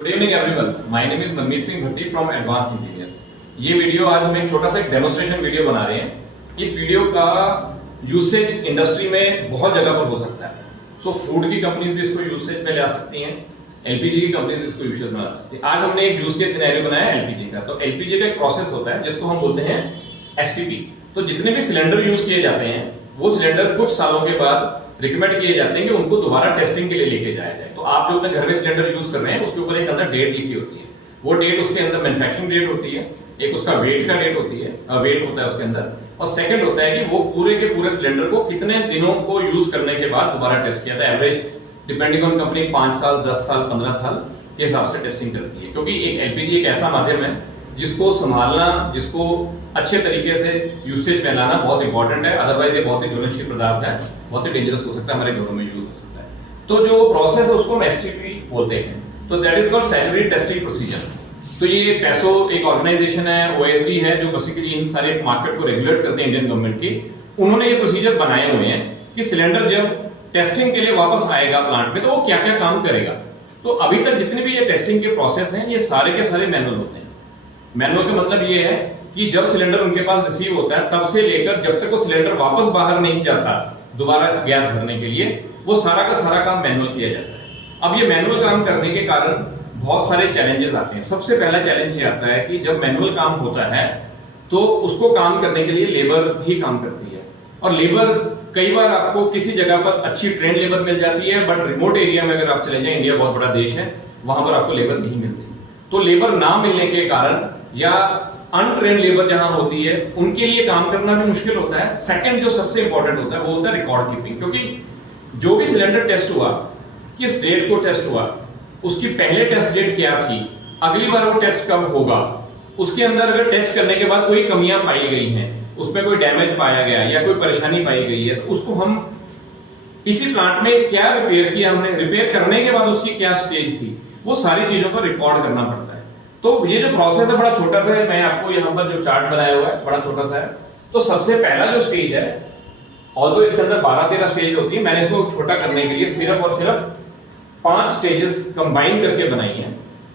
Good evening everyone, my name is Manmeet Singh Bhatti from advance engineers. ये video आज हम एक छोटा सा एक डेमोन्स्ट्रेशन वीडियो बना रहे हैं। इस वीडियो का यूसेज इंडस्ट्री में बहुत जगह पर हो सकता है। सो फूड की कंपनीज भी इसको यूसेज में ले आ सकती हैं, एलपीजी की कंपनीज इसको यूसेज में ला सकती है। आज हमने एक यूज केस सिनेरियो बनाया है एलपीजी का। तो एलपीजी का एक प्रोसेस होता है जिसको हम बोलते हैं एसटीपी। तो जितने भी सिलेंडर यूज किए जाते हैं वो सिलेंडर कुछ सालों के बाद रिकमेंड किए जाते हैं कि उनको दोबारा टेस्टिंग के लिए लेके जाया जाए। तो आप जो अपने घर में सिलेंडर यूज कर रहे हैं उसके ऊपर एक अंदर डेट लिखी होती है। वो डेट उसके अंदर मैन्युफैक्चरिंग डेट होती है, एक उसका वेट का डेट होती है, वेट होता है उसके अंदर, और सेकंड होता है कि वो पूरे के पूरे सिलेंडर को कितने दिनों को यूज करने के बाद दोबारा टेस्ट किया था। एवरेज डिपेंडिंग ऑन कंपनी 5 साल, 10 साल, 15 साल के हिसाब से टेस्टिंग करती है। क्योंकि एक एलपीजी एक ऐसा माध्यम है जिसको संभालना, जिसको अच्छे तरीके से यूसेज में लाना बहुत इंपॉर्टेंट है। अदरवाइज ये बहुत ही ज्वलनशील पदार्थ है, बहुत ही डेंजरस हो सकता है, हमारे घरों में यूज हो सकता है। तो जो प्रोसेस है उसको हम एसटीपी बोलते हैं। तो that is called saturated testing procedure. तो ये पैसो एक ऑर्गेनाइजेशन है, ओएसडी है, जो बेसिकली इन सारे मार्केट को रेगुलेट करते हैं इंडियन गवर्नमेंट की। उन्होंने ये प्रोसीजर बनाए हुए हैं कि सिलेंडर जब टेस्टिंग के लिए वापस आएगा प्लांट में तो वो क्या क्या काम करेगा। तो अभी तक जितने भी ये टेस्टिंग के प्रोसेस हैं ये सारे के सारे मैनुअल होते हैं। मैनुअल का मतलब ये है कि जब सिलेंडर उनके पास रिसीव होता है तब से लेकर जब तक वो सिलेंडर वापस बाहर नहीं जाता दोबारा गैस भरने के लिए, वो सारा का सारा काम मैनुअल किया जाता है। अब ये मैनुअल काम करने के कारण बहुत सारे चैलेंजेस आते हैं। सबसे पहला चैलेंज ये आता है कि जब मैनुअल काम होता है तो उसको काम करने के लिए लेबर ही काम करती है, और लेबर कई बार आपको किसी जगह पर अच्छी ट्रेन लेबर मिल जाती है, बट रिमोट एरिया में अगर आप चले जाएं, इंडिया बहुत बड़ा देश है, वहां पर आपको लेबर नहीं मिलती। तो लेबर ना मिलने के कारण या अनट्रेन लेबर जहां होती है उनके लिए काम करना भी मुश्किल होता है। सेकंड जो सबसे इंपॉर्टेंट होता है वो होता है रिकॉर्ड कीपिंग। क्योंकि जो भी सिलेंडर टेस्ट हुआ, किस डेट को टेस्ट हुआ, उसकी पहले टेस्ट डेट क्या थी, अगली बार वो टेस्ट कब होगा, उसके अंदर अगर टेस्ट करने के बाद कोई कमियां पाई गई हैं, उसमें कोई डैमेज पाया गया या कोई परेशानी पाई गई है, तो उसको हम इसी प्लांट में क्या रिपेयर किया हमने, रिपेयर करने के बाद उसकी क्या स्टेज थी, वो सारी चीजों को रिकॉर्ड करना पड़ता है। तो ये जो प्रोसेस है बड़ा छोटा सा है। मैं आपको यहाँ पर जो चार्ट बनाया हुआ है बड़ा छोटा सा है। तो सबसे पहला जो स्टेज है, ऑल्दो इसके अंदर 12-13 स्टेज होती है, मैंने इसको छोटा करने के लिए सिर्फ और सिर्फ 5 स्टेजेस कंबाइन करके बनाई है।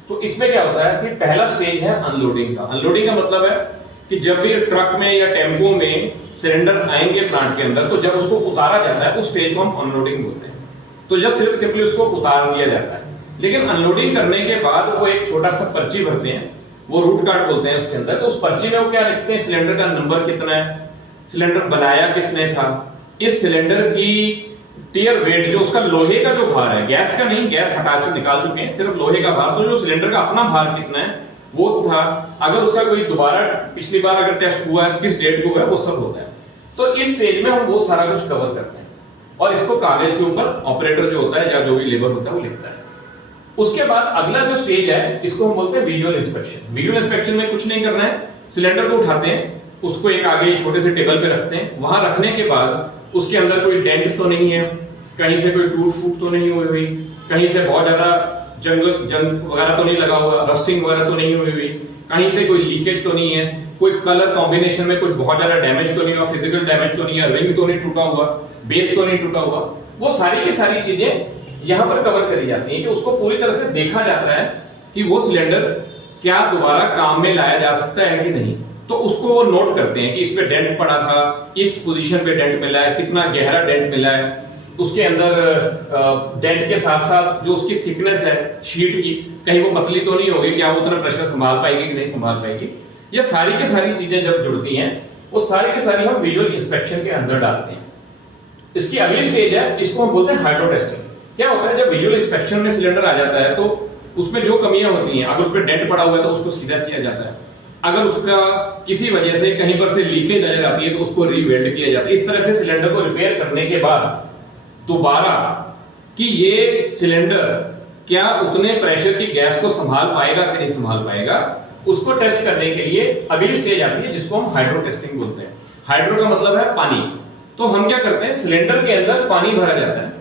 तो इसमें क्या होता है कि पहला स्टेज है अनलोडिंग का। अनलोडिंग का मतलब है कि जब भी ट्रक में या टेम्पो में सिलेंडर आएंगे प्लांट के अंदर, तो जब उसको उतारा जाता है उस स्टेज को हम अनलोडिंग बोलते हैं। तो जब सिर्फ सिंपली उसको उतार दिया जाता है, लेकिन अनलोडिंग करने के बाद वो एक छोटा सा पर्ची भरते हैं, वो रूट कार्ड बोलते हैं उसके अंदर। तो उस पर्ची में वो क्या लिखते हैं, सिलेंडर का नंबर कितना है, सिलेंडर बनाया किसने था, इस सिलेंडर की टियर वेट, जो उसका लोहे का जो भार है, गैस का नहीं, गैस निकाल चुके हैं, सिर्फ लोहे का भार, तो जो सिलेंडर का अपना भार कितना है वो था, अगर उसका कोई दोबारा पिछली बार अगर टेस्ट हुआ है तो किस डेट को हुआ है, वो सब होता है। तो इस स्टेज में हम वो सारा कुछ कवर करते हैं और इसको कागज के ऊपर ऑपरेटर जो होता है या जो भी लेबर होता है वो लिखता है। उसके बाद अगला जो स्टेज है इसको हम बोलते हैं विजुअल इंस्पेक्शन। विजुअल इंस्पेक्शन में कुछ नहीं करना है, सिलेंडर को उठाते हैं, उसको एक आगे छोटे से टेबल पे रखते हैं। वहां रखने के बाद उसके अंदर कोई डेंट तो नहीं है, कहीं से कोई टूट फूट तो नहीं हुई, कहीं से बहुत ज्यादा जंग वगैरह तो नहीं लगा हुआ, रस्टिंग वगैरह तो नहीं हुई, कहीं से कोई लीकेज तो नहीं है, कोई कलर कॉम्बिनेशन में कुछ बहुत ज्यादा डैमेज तो नहीं हुआ, फिजिकल डैमेज तो नहीं है, रिंग तो नहीं टूटा हुआ, बेस तो नहीं टूटा हुआ। वो सारी की सारी चीजें यहां पर कवर करी जाती है कि उसको पूरी तरह से देखा जाता है कि वो सिलेंडर क्या दोबारा काम में लाया जा सकता है कि नहीं। तो उसको वो नोट करते हैं कि इस पे डेंट पड़ा था, इस पोजीशन पे डेंट मिला है, कितना गहरा डेंट मिला है, उसके अंदर डेंट के साथ साथ जो उसकी थिकनेस है शीट की, कहीं वो पतली तो नहीं होगी, क्या वो उतना प्रेशर संभाल पाएगी कि नहीं संभाल पाएगी। ये सारी की सारी चीजें जब जुड़ती हैं वो सारी की सारी हम विजुअल इंस्पेक्शन के अंदर डालते हैं। इसकी अगली स्टेज है, इसको हम बोलते हैं हाइड्रो टेस्टिंग। क्या होता है, जब विजुअल इंस्पेक्शन में सिलेंडर आ जाता है तो उसमें जो कमियां होती हैं, अगर उस पर डेंट पड़ा हुआ है तो उसको सीधा किया जाता है, अगर उसका किसी वजह से कहीं पर से लीकेज नजर आती है तो उसको रीवेल्ड किया जाता है। इस तरह से सिलेंडर को रिपेयर करने के बाद दोबारा कि ये सिलेंडर क्या उतने प्रेशर की गैस को संभाल पाएगा कि नहीं संभाल पाएगा, उसको टेस्ट करने के लिए अगली स्टेज आती है जिसको हम हाइड्रो टेस्टिंग बोलते हैं। हाइड्रो का मतलब है पानी। तो हम क्या करते हैं, सिलेंडर के अंदर पानी भरा जाता है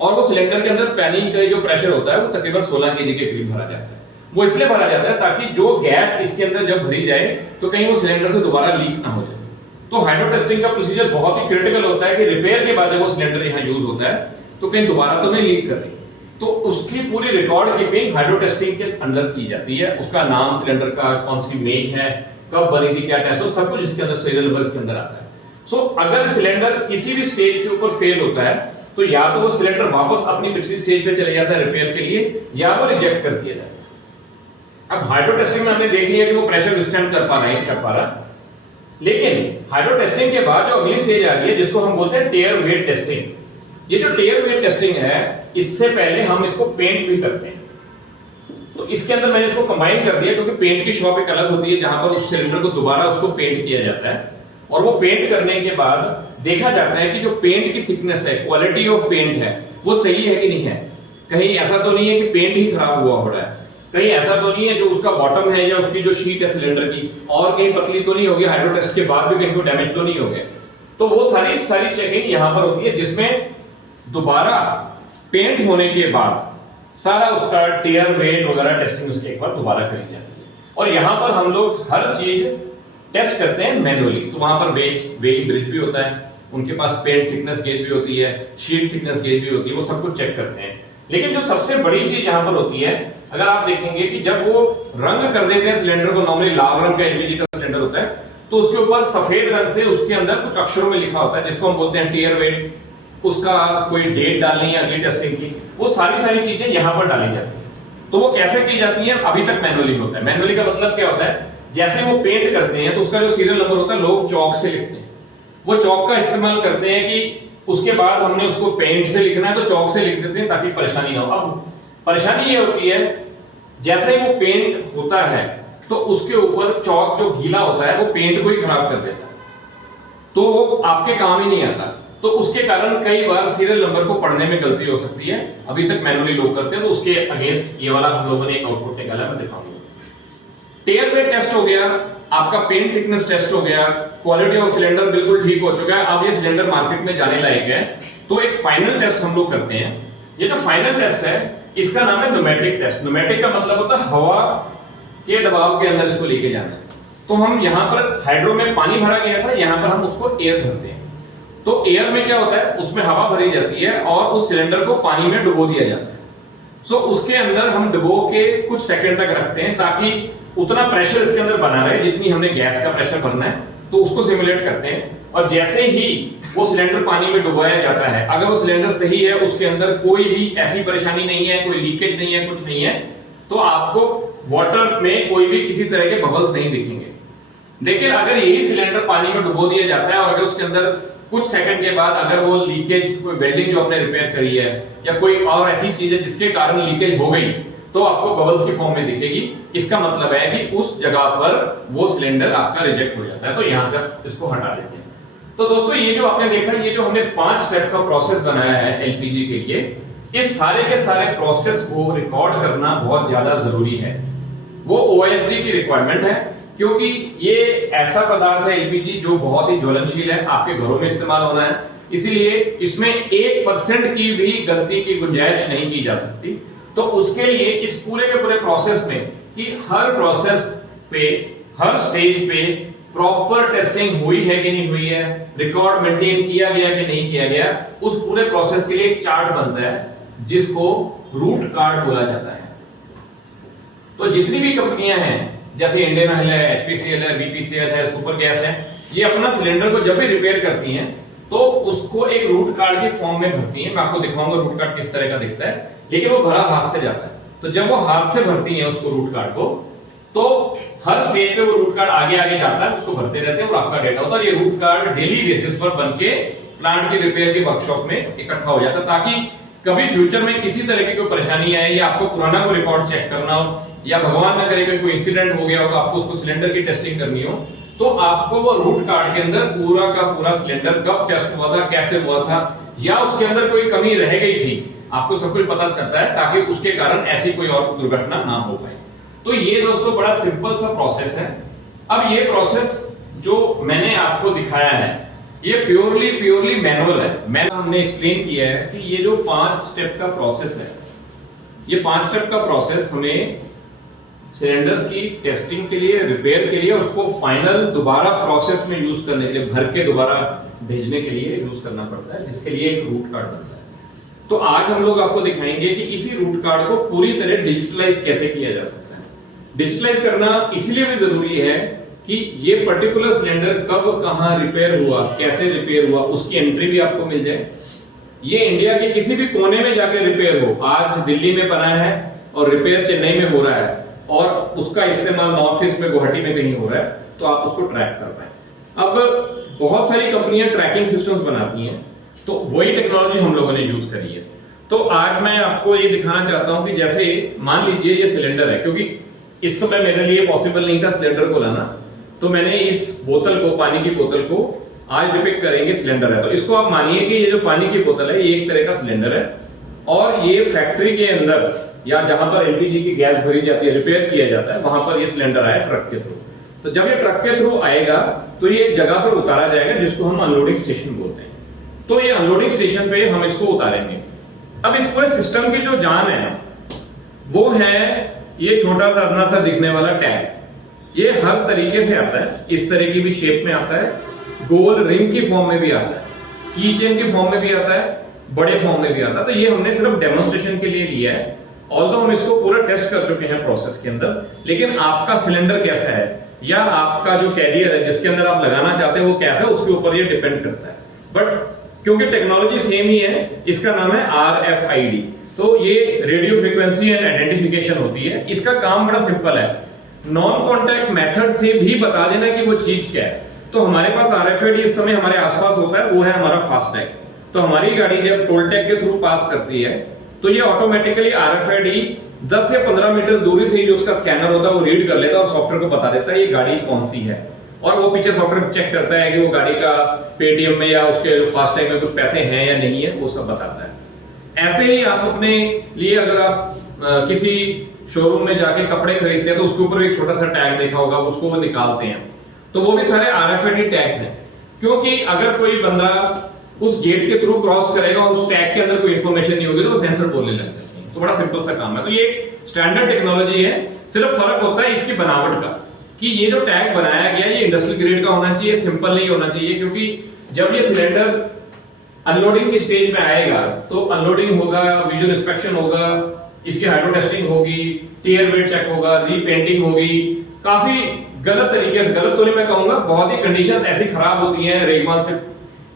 और वो सिलेंडर के अंदर पानी का जो प्रेशर होता है वो तकरीबन 16 केजी के करीब भरा जाता है। वो इसलिए भरा जाता है ताकि जो गैस इसके अंदर जब भरी जाए तो कहीं वो सिलेंडर से दोबारा लीक ना हो जाए। तो हाइड्रो टेस्टिंग का प्रोसीजर बहुत ही क्रिटिकल होता है कि रिपेयर के बाद जब वो सिलेंडर यहाँ यूज होता है तो कहीं दोबारा तो नहीं लीक कर रही। तो उसकी पूरी रिकॉर्ड कीपिंग हाइड्रो टेस्टिंग के अंदर की जाती है। उसका नाम, सिलेंडर का कौन सी मेक है, कब बनी थी, क्या टेस्ट हो, सब कुछ इसके अंदर सीरियल नंबर इसके अंदर आता है। सो अगर सिलेंडर किसी भी स्टेज के ऊपर फेल होता है तो या तो वो सिलेंडर वापस अपनी पिछली स्टेज पे चले जाता है रिपेयर के लिए, या वो रिजेक्ट कर दिया जाता है। अब हाइड्रो टेस्टिंग में हमने देख लिया कि वो प्रेशर विथस्टैंड कर पा रहा है, कर पा रहा है। लेकिन हाइड्रो टेस्टिंग के बाद जो अगली स्टेज आ रही है जिसको हम बोलते हैं टेयर वेट टेस्टिंग। ये जो टेयर वेट टेस्टिंग है, इससे पहले हम इसको पेंट भी करते हैं। तो इसके अंदर मैंने इसको कंबाइन कर दिया, क्योंकि पेंट की शॉप एक अलग होती है जहां पर उस सिलेंडर को दोबारा उसको पेंट किया जाता है, और वो पेंट करने के बाद देखा जाता है कि जो पेंट की थिकनेस है, क्वालिटी ऑफ पेंट है, वो सही है कि नहीं है। कहीं ऐसा तो नहीं है कि पेंट ही खराब हुआ हो रहा है, कहीं ऐसा तो नहीं है जो उसका बॉटम है या उसकी जो शीट है सिलेंडर की और कहीं पतली तो नहीं होगी, हाइड्रो टेस्ट के बाद भी कहीं कोई डैमेज तो नहीं हो गया। तो वो सारी चेकिंग यहां पर होती है, जिसमें दोबारा पेंट होने के बाद सारा उसका टेयर वेट वगैरह टेस्टिंग उसके एक बार दोबारा करी जाती है। और यहां पर हम लोग हर चीज टेस्ट करते हैं मैनुअली। तो वहां पर वेइंग ब्रिज भी होता है, उनके पास पेंट थिकनेस गेज भी होती है, शीट थिकनेस गेज भी होती है, वो सब कुछ चेक करते हैं। लेकिन जो सबसे बड़ी चीज यहां पर होती है, अगर आप देखेंगे कि जब वो रंग कर देते हैं सिलेंडर को, नॉर्मली लाल रंग का एलपीजी का सिलेंडर होता है, तो उसके ऊपर सफेद रंग से उसके अंदर कुछ अक्षरों में लिखा होता है जिसको हम बोलते हैं टियर वेट, उसका कोई डेट डालनी है अगली टेस्टिंग की, वो सारी चीजें यहां पर डाली जाती है। तो वो कैसे की जाती है, अभी तक मैनुअली होता है। मैनुअली का मतलब क्या होता है, जैसे वो पेंट करते हैं तो उसका जो सीरियल नंबर होता है लोग चौक से लिखते हैं। वो चौक का इस्तेमाल करते हैं कि उसके बाद हमने उसको पेंट से लिखना है तो चौक से लिख देते हैं ताकि परेशानी ना हो। अब परेशानी ये होती है, जैसे वो पेंट होता है तो उसके ऊपर चौक जो गीला होता है वो पेंट को ही खराब कर देता है, तो वो आपके काम ही नहीं आता। तो उसके कारण कई बार सीरियल नंबर को पढ़ने में गलती हो सकती है। अभी तक मैनुअली लोग करते हैं, तो उसके अगेंस्ट ये वाला हम लोगों ने एक आउटपुट निकाला, मैं दिखाऊंगा। टेयर वेट टेस्ट हो गया, आपका पेंट थिकनेस टेस्ट हो गया, क्वालिटी ऑफ सिलेंडर बिल्कुल ठीक हो चुका है, अब ये सिलेंडर मार्केट में जाने लायक है। तो एक फाइनल टेस्ट हम लोग करते हैं। ये जो फाइनल टेस्ट है इसका नाम है न्यूमेटिक टेस्ट। न्यूमेटिक का मतलब होता है हवा के दबाव के अंदर इसको लेके जाना है। तो हम यहां पर हाइड्रो में पानी भरा गया था, यहां पर हम उसको एयर भरते हैं। तो एयर में क्या होता है, उसमें हवा भरी जाती है और उस सिलेंडर को पानी में डुबो दिया जाता है। सो उसके अंदर हम डुबो के कुछ सेकंड तक रखते हैं ताकि उतना प्रेशर इसके अंदर बना रहे जितनी हमने गैस का प्रेशर भरना है। तो उसको सिमुलेट करते हैं, और जैसे ही वो सिलेंडर पानी में डुबाया जाता है, अगर वो सिलेंडर सही है, उसके अंदर कोई भी ऐसी परेशानी नहीं है, कोई लीकेज नहीं है, कुछ नहीं है, तो आपको वाटर में कोई भी किसी तरह के बबल्स नहीं दिखेंगे। लेकिन अगर यही सिलेंडर पानी में डुबो दिया जाता है और अगर उसके अंदर कुछ सेकंड के बाद अगर वो लीकेज, कोई वेल्डिंग जो आपने रिपेयर करी है या कोई और ऐसी चीज है जिसके कारण लीकेज हो गई, तो आपको बबल्स की फॉर्म में दिखेगी। इसका मतलब है कि उस जगह पर वो सिलेंडर आपका रिजेक्ट हो जाता है। तो यहां से इसको हटा देते हैं। तो दोस्तों, ये जो आपने देखा, ये जो हमने 5 स्टेप का प्रोसेस बनाया है एलपीजी के लिए, इस सारे के सारे प्रोसेस को रिकॉर्ड करना बहुत ज्यादा जरूरी है। वो ओएसडी की रिक्वायरमेंट है, क्योंकि ये ऐसा पदार्थ है एलपीजी जो बहुत ही ज्वलनशील है, आपके घरों में इस्तेमाल होना है, इसीलिए इसमें 1% की भी गलती की गुंजाइश नहीं की जा सकती। तो उसके लिए इस पूरे के पूरे प्रोसेस में कि हर प्रोसेस पे, हर स्टेज पे प्रॉपर टेस्टिंग हुई है कि नहीं हुई है, रिकॉर्ड मेंटेन किया गया कि नहीं किया गया, उस पूरे प्रोसेस के लिए एक चार्ट बनता है जिसको रूट कार्ड बोला जाता है। तो जितनी भी कंपनियां हैं, जैसे इंडियन ऑयल है, एचपीसीएल है, बीपीसीएल है, सुपर गैस है, ये अपना सिलेंडर को जब भी रिपेयर करती हैं तो उसको एक रूट कार्ड की फॉर्म में भरती हैं। मैं आपको दिखाऊंगा रूट कार्ड किस तरह का दिखता है, लेकिन वो भरा हाथ से जाता है। तो जब वो हाथ से भरती हैं उसको रूट कार्ड को, तो हर स्टेज पे वो रूट कार्ड आगे आगे जाता है, उसको भरते रहते हैं और आपका डेटा होता है। ये रूट कार्ड डेली बेसिस पर बनके प्लांट की रिपेयर के वर्कशॉप में इकट्ठा हो जाता है, ताकि कभी फ्यूचर में किसी तरह की कोई परेशानी आए या आपको पुराना कोई रिकॉर्ड चेक करना हो, या भगवान ना करे कोई इंसिडेंट हो गया हो तो आपको उसको सिलेंडर की टेस्टिंग करनी हो, तो आपको वो रूट कार्ड के अंदर पूरा का पूरा सिलेंडर कब टेस्ट हुआ था, कैसे हुआ था, या उसके अंदर कोई कमी रह गई थी, आपको सब कुछ पता चलता है, ताकि उसके कारण ऐसी कोई और दुर्घटना ना हो पाए। तो ये दोस्तों बड़ा सिंपल सा प्रोसेस है। अब ये प्रोसेस जो मैंने आपको दिखाया है, ये प्योरली मैनुअल है। मैंने हमने एक्सप्लेन किया है कि ये जो 5 स्टेप का प्रोसेस है, ये 5 स्टेप का प्रोसेस हमें सिलेंडर्स की टेस्टिंग के लिए, रिपेयर के लिए, उसको फाइनल दोबारा प्रोसेस में यूज करने के लिए, भर के दोबारा भेजने के लिए यूज करना पड़ता है, जिसके लिए एक रूट कार्ड बनता है। तो आज हम लोग आपको दिखाएंगे कि इसी रूट कार्ड को पूरी तरह डिजिटलाइज कैसे किया जा सकता है। डिजिटलाइज करना इसलिए भी जरूरी है कि ये पर्टिकुलर सिलेंडर कब कहां रिपेयर हुआ, कैसे रिपेयर हुआ, उसकी एंट्री भी आपको मिल जाए। ये इंडिया के किसी भी कोने में जाकर रिपेयर हो, आज दिल्ली में बना है और रिपेयर चेन्नई में हो रहा है और उसका इस्तेमाल नॉर्थ ईस्ट में गुवाहाटी में कहीं हो रहा है, तो आप उसको ट्रैक कर पाए। अब बहुत सारी कंपनियां ट्रैकिंग सिस्टम्स बनाती हैं, तो वही टेक्नोलॉजी हम लोगों ने यूज करी है। तो आज मैं आपको ये दिखाना चाहता हूं कि जैसे मान लीजिए ये सिलेंडर है, क्योंकि इस समय मेरे लिए पॉसिबल नहीं था सिलेंडर को लाना, तो मैंने इस बोतल को, पानी की बोतल को आज डिपिक्ट करेंगे सिलेंडर है। तो इसको आप मानिए कि ये जो पानी की बोतल है ये एक तरह का सिलेंडर है और ये फैक्ट्री के अंदर या जहां पर एलपीजी की गैस भरी जाती है, रिपेयर किया जाता है, वहां पर ये सिलेंडर आया ट्रक के थ्रू। तो जब ये ट्रक के थ्रू आएगा तो ये जगह पर उतारा जाएगा जिसको हम अनलोडिंग स्टेशन बोलते हैं। तो ये अनलोडिंग स्टेशन पे हम इसको उतारेंगे। अब इस पूरे सिस्टम की जो जान है वो है ये छोटा सा अपना सा दिखने वाला टैग। ये हर तरीके से आता है, इस तरह की भी शेप में आता है, गोल रिंग की फॉर्म में भी आता है, की चेन की फॉर्म में भी आता है, बड़े फॉर्म में भी आता है। तो ये हमने सिर्फ डेमोन्स्ट्रेशन के लिए लिया है, ऑल्दो हम इसको पूरा टेस्ट कर चुके हैं प्रोसेस के अंदर। लेकिन आपका सिलेंडर कैसा है या आपका जो कैरियर है जिसके अंदर आप लगाना चाहते हैं वो कैसा है, उसके ऊपर ये डिपेंड करता है। बट क्योंकि टेक्नोलॉजी सेम ही है, इसका नाम है RFID। तो ये रेडियो फ्रीक्वेंसी एंड आइडेंटिफिकेशन होती है। इसका काम बड़ा सिंपल है, नॉन कॉन्टैक्ट मेथड से भी बता देना कि वो चीज क्या है। तो हमारे पास RFID इस समय हमारे आसपास होता है, वो है हमारा फास्टैग। तो हमारी गाड़ी जब टोल टैग के थ्रू पास करती है तो ये ऑटोमेटिकली RFID 10 या 15 मीटर दूरी से ही जो उसका स्कैनर होता है वो रीड कर लेता है और सॉफ्टवेयर को बता देता है ये गाड़ी कौन सी है। और वो पीछे सॉफ्टवेयर चेक करता है कि वो गाड़ी का पेटीएम में या उसके फास्टैग में कुछ पैसे हैं या नहीं है, वो सब बताता है। ऐसे ही आप अपने लिए अगर आप किसी शोरूम में जाके कपड़े खरीदते हैं तो उसके ऊपर एक छोटा सा टैग देखा होगा, उसको वो निकालते हैं, तो वो भी सारे RFID टैग्स हैं। क्योंकि अगर कोई बंदा उस गेट के थ्रू क्रॉस करेगा और उस टैग के अंदर कोई इंफॉर्मेशन नहीं होगी तो वो सेंसर बोलने लग जाते हैं। तो बड़ा सिंपल सा काम है। तो ये स्टैंडर्ड टेक्नोलॉजी है, सिर्फ फर्क होता है इसकी बनावट का, कि ये जो टैग बनाया गया ये इंडस्ट्रियल ग्रेड का होना चाहिए, सिंपल नहीं होना चाहिए। क्योंकि जब ये सिलेंडर अनलोडिंग की स्टेज में आएगा तो अनलोडिंग होगा, विजुअल इंस्पेक्शन होगा, इसकी हाइड्रो टेस्टिंग होगी, टीयर वेट चेक होगा, रीपेंटिंग होगी, काफी गलत तरीके से, गलत तो नहीं मैं कहूंगा, बहुत ही कंडीशंस ऐसी खराब होती हैं, रेगमाल से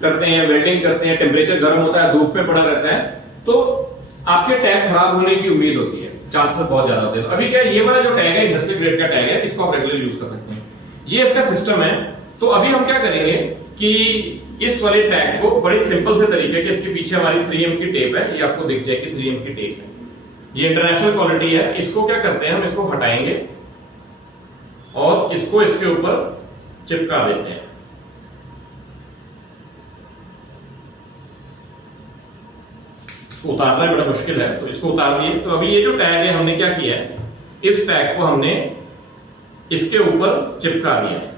करते हैं, वेल्डिंग करते हैं, टेम्परेचर गर्म होता है, धूप में पड़ा रहता है, तो आपके टैग खराब होने की उम्मीद होती है, चांसेस बहुत ज्यादा होते हैं। अभी क्या ये वाला जो टैग है इंडस्ट्रियल ग्रेड का टैग है, इसको आप रेगुलर यूज कर सकते हैं, ये इसका सिस्टम है। तो अभी हम क्या करेंगे कि इस वाले टैग को बड़े सिंपल से तरीके के, इसके पीछे हमारी 3M की टेप है, ये आपको दिख जाएगी 3M की टेप है, ये इंटरनेशनल क्वालिटी है। इसको क्या करते हैं, हम इसको हटाएंगे और इसको इसके ऊपर चिपका देते हैं। उतारना बड़ा मुश्किल है, तो इसको उतार दिए। तो अभी ये जो टैग है हमने क्या किया है, इस टैग को हमने इसके ऊपर चिपका दिया है।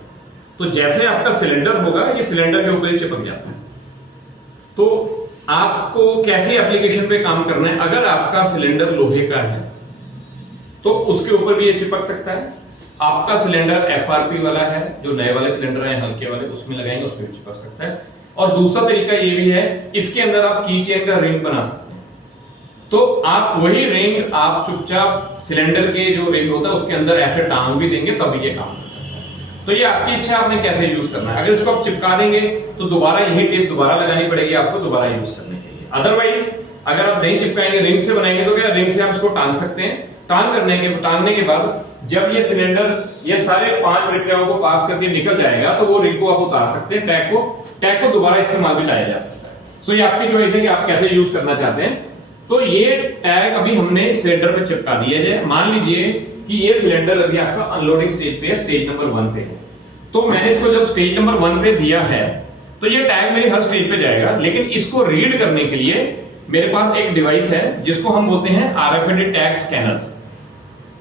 तो जैसे आपका सिलेंडर होगा ये सिलेंडर के ऊपर ही चिपक जाता है। तो आपको कैसी एप्लीकेशन पे काम करना है, अगर आपका सिलेंडर लोहे का है तो उसके ऊपर भी ये चिपक सकता है। आपका सिलेंडर FRP वाला है, जो नए वाले सिलेंडर हैं हल्के वाले, उसमें लगाएंगे उस पर भी चिपक सकता है। और दूसरा तरीका ये भी है, इसके अंदर आप की चेन का रिंग बना सकते हैं। तो आप वही रिंग आप चुपचाप सिलेंडर के जो रिंग होता है उसके अंदर ऐसे टांग भी देंगे तभी ये काम कर सकता है। तो ये आपकी इच्छा, आपने कैसे यूज करना है। अगर इसको आप चिपका देंगे तो दोबारा यही टेप दोबारा लगानी पड़ेगी आपको दोबारा यूज करने के लिए। अदरवाइज अगर आप नहीं चिपकाएंगे, रिंग से बनाएंगे, तो क्या रिंग से आप इसको टांग सकते हैं। टांगने के बाद जब ये सिलेंडर ये सारे 5 प्रक्रियाओं को पास करके निकल जाएगा तो वो रिंग को आप उतार सकते हैं, टैग को दोबारा इस्तेमाल भी लाया जा सकता है। सो ये आपकी चॉइस है कि आप कैसे यूज करना चाहते हैं। तो ये टैग अभी हमने सिलेंडर पे चिपका दिया है। मान लीजिए कि ये सिलेंडर अभी आपका अनलोडिंग स्टेज पे है, स्टेज नंबर 1 पे है। तो मैंने इसको जब स्टेज नंबर 1 पे दिया है तो ये टैग मेरी हर स्टेज पे जाएगा, लेकिन इसको रीड करने के लिए मेरे पास एक डिवाइस है जिसको हम बोलते हैं RFID टैग स्कैनर्स।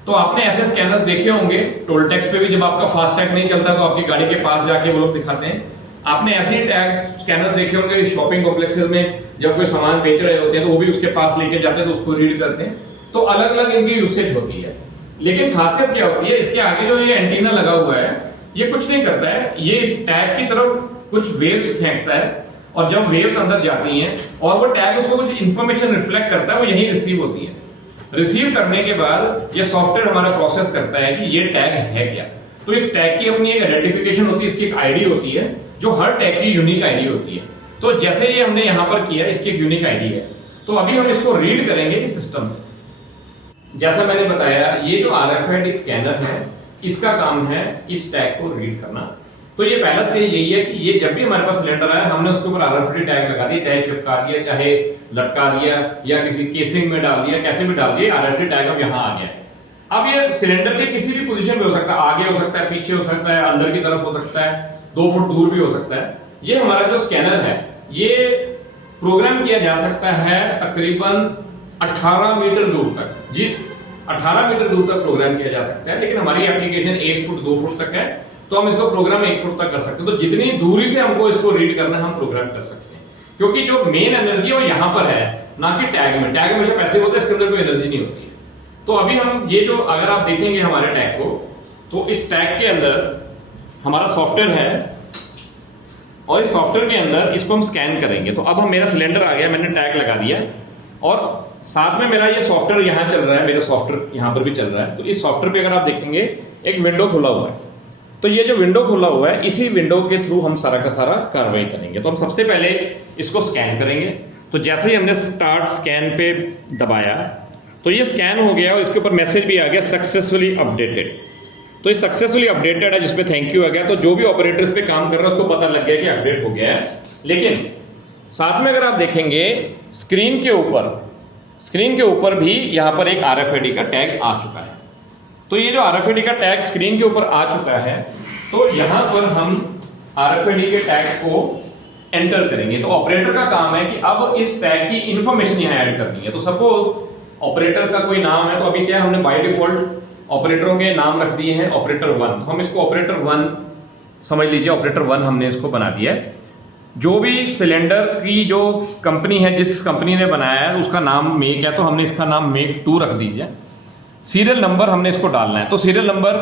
तो आपने ऐसे स्कैनर्स देखे होंगे टोल टैक्स पे भी, जब आपका फास्टैग नहीं चलता तो आपकी गाड़ी के पास जाके वो लोग दिखाते हैं। आपने ऐसे ही टैग स्कैनर्स देखे होंगे शॉपिंग कॉम्प्लेक्सेस में, जब कोई सामान बेच रहे होते हैं तो वो भी उसके पास लेके जाते हैं तो उसको रीड करते हैं। तो अलग अलग इनकी यूसेज होती है, लेकिन खासियत क्या होती है, इसके आगे जो ये एंटीना लगा हुआ है ये कुछ नहीं करता है, ये इस टैग की तरफ कुछ वेव्स फेंकता है और जब वेव्स अंदर जाती हैं और वो टैग उसको कुछ इंफॉर्मेशन रिफ्लेक्ट करता है, वो यही रिसीव होती है। रिसीव करने के बाद ये सॉफ्टवेयर हमारा प्रोसेस करता है कि ये टैग है क्या। तो इस टैग की अपनी एक आइडेंटिफिकेशन होती है, इसकी एक आईडी होती है, जो हर टैग की यूनिक आईडी होती है। तो जैसे ये हमने यहां पर किया, इसकी एक यूनिक आईडी है, तो अभी हम इसको रीड करेंगे इस सिस्टम से। जैसा मैंने बताया, ये जो RFID स्कैनर है, इसका काम है इस टैग को रीड करना। तो ये पहला स्टेज यही है कि ये जब भी हमारे पास सिलेंडर आया, हमने उसके ऊपर RFID टैग लगा दिया, चाहे चिपका दिया, चाहे लटका दिया, या किसी केसिंग में डाल दिया, कैसे भी डाल दिया, RFID टैग अब यहाँ आ गया है। अब ये सिलेंडर के किसी भी पोजीशन पे हो सकता है, आगे हो सकता है, पीछे हो सकता है, अंदर की तरफ हो सकता है, 2 फुट दूर भी हो सकता है। ये हमारा जो स्कैनर है, ये प्रोग्राम किया जा सकता है तकरीबन 18 मीटर दूर तक। जिस 18 मीटर दूर तक प्रोग्राम किया जा सकता है, लेकिन हमारी एप्लीकेशन 1 फुट 2 फुट तक है, तो हम इसको प्रोग्राम 1 फुट तक कर सकते हैं। तो जितनी दूरी से हमको इसको रीड करना है, हम प्रोग्राम कर सकते हैं, क्योंकि जो मेन एनर्जी है वो यहां पर है, ना कि टैग में। टैग में पैसिव होता है, इसके अंदर कोई एनर्जी नहीं होती है। तो अभी हम ये जो, अगर आप देखेंगे हमारे टैग को, तो इस टैग के अंदर हमारा सॉफ्टवेयर है, और इस सॉफ्टवेयर के अंदर इसको हम स्कैन करेंगे। तो अब हम, मेरा सिलेंडर आ गया, मैंने टैग लगा दिया, और साथ में मेरा ये सॉफ्टवेयर यहां चल रहा है, मेरा सॉफ्टवेयर यहां पर भी चल रहा है। तो इस सॉफ्टवेयर पे अगर आप देखेंगे, एक विंडो खुला हुआ है। तो ये जो विंडो खुला हुआ है, इसी विंडो के थ्रू हम सारा का सारा कार्रवाई करेंगे। तो हम सबसे पहले इसको स्कैन करेंगे। तो जैसे ही हमने स्टार्ट स्कैन पे दबाया, तो ये स्कैन हो गया और इसके ऊपर मैसेज भी आ गया, सक्सेसफुली अपडेटेड। तो ये सक्सेसफुली अपडेटेड है, जिसपे थैंक यू आ गया। तो जो भी ऑपरेटर इस पे काम कर रहा है, उसको पता लग गया कि अपडेट हो गया है। लेकिन साथ में अगर आप देखेंगे, स्क्रीन के ऊपर भी यहां पर एक RFID का टैग आ चुका है। तो ये जो RFID का टैग स्क्रीन के ऊपर आ चुका है, तो यहां पर हम RFID के टैग को एंटर करेंगे। तो ऑपरेटर का काम है कि अब इस टैग की इंफॉर्मेशन यहां ऐड करनी है। तो सपोज ऑपरेटर का कोई नाम है, तो अभी क्या हमने बाय डिफॉल्ट ऑपरेटरों के नाम रख दिए हैं ऑपरेटर 1। हम इसको ऑपरेटर 1 समझ लीजिए, ऑपरेटर 1 हमने इसको बना दिया है। जो भी सिलेंडर की जो कंपनी है, जिस कंपनी ने बनाया है, उसका नाम मेक है, तो हमने इसका नाम मेक 2 रख दीजिए। सीरियल नंबर हमने इसको डालना है। तो सीरियल नंबर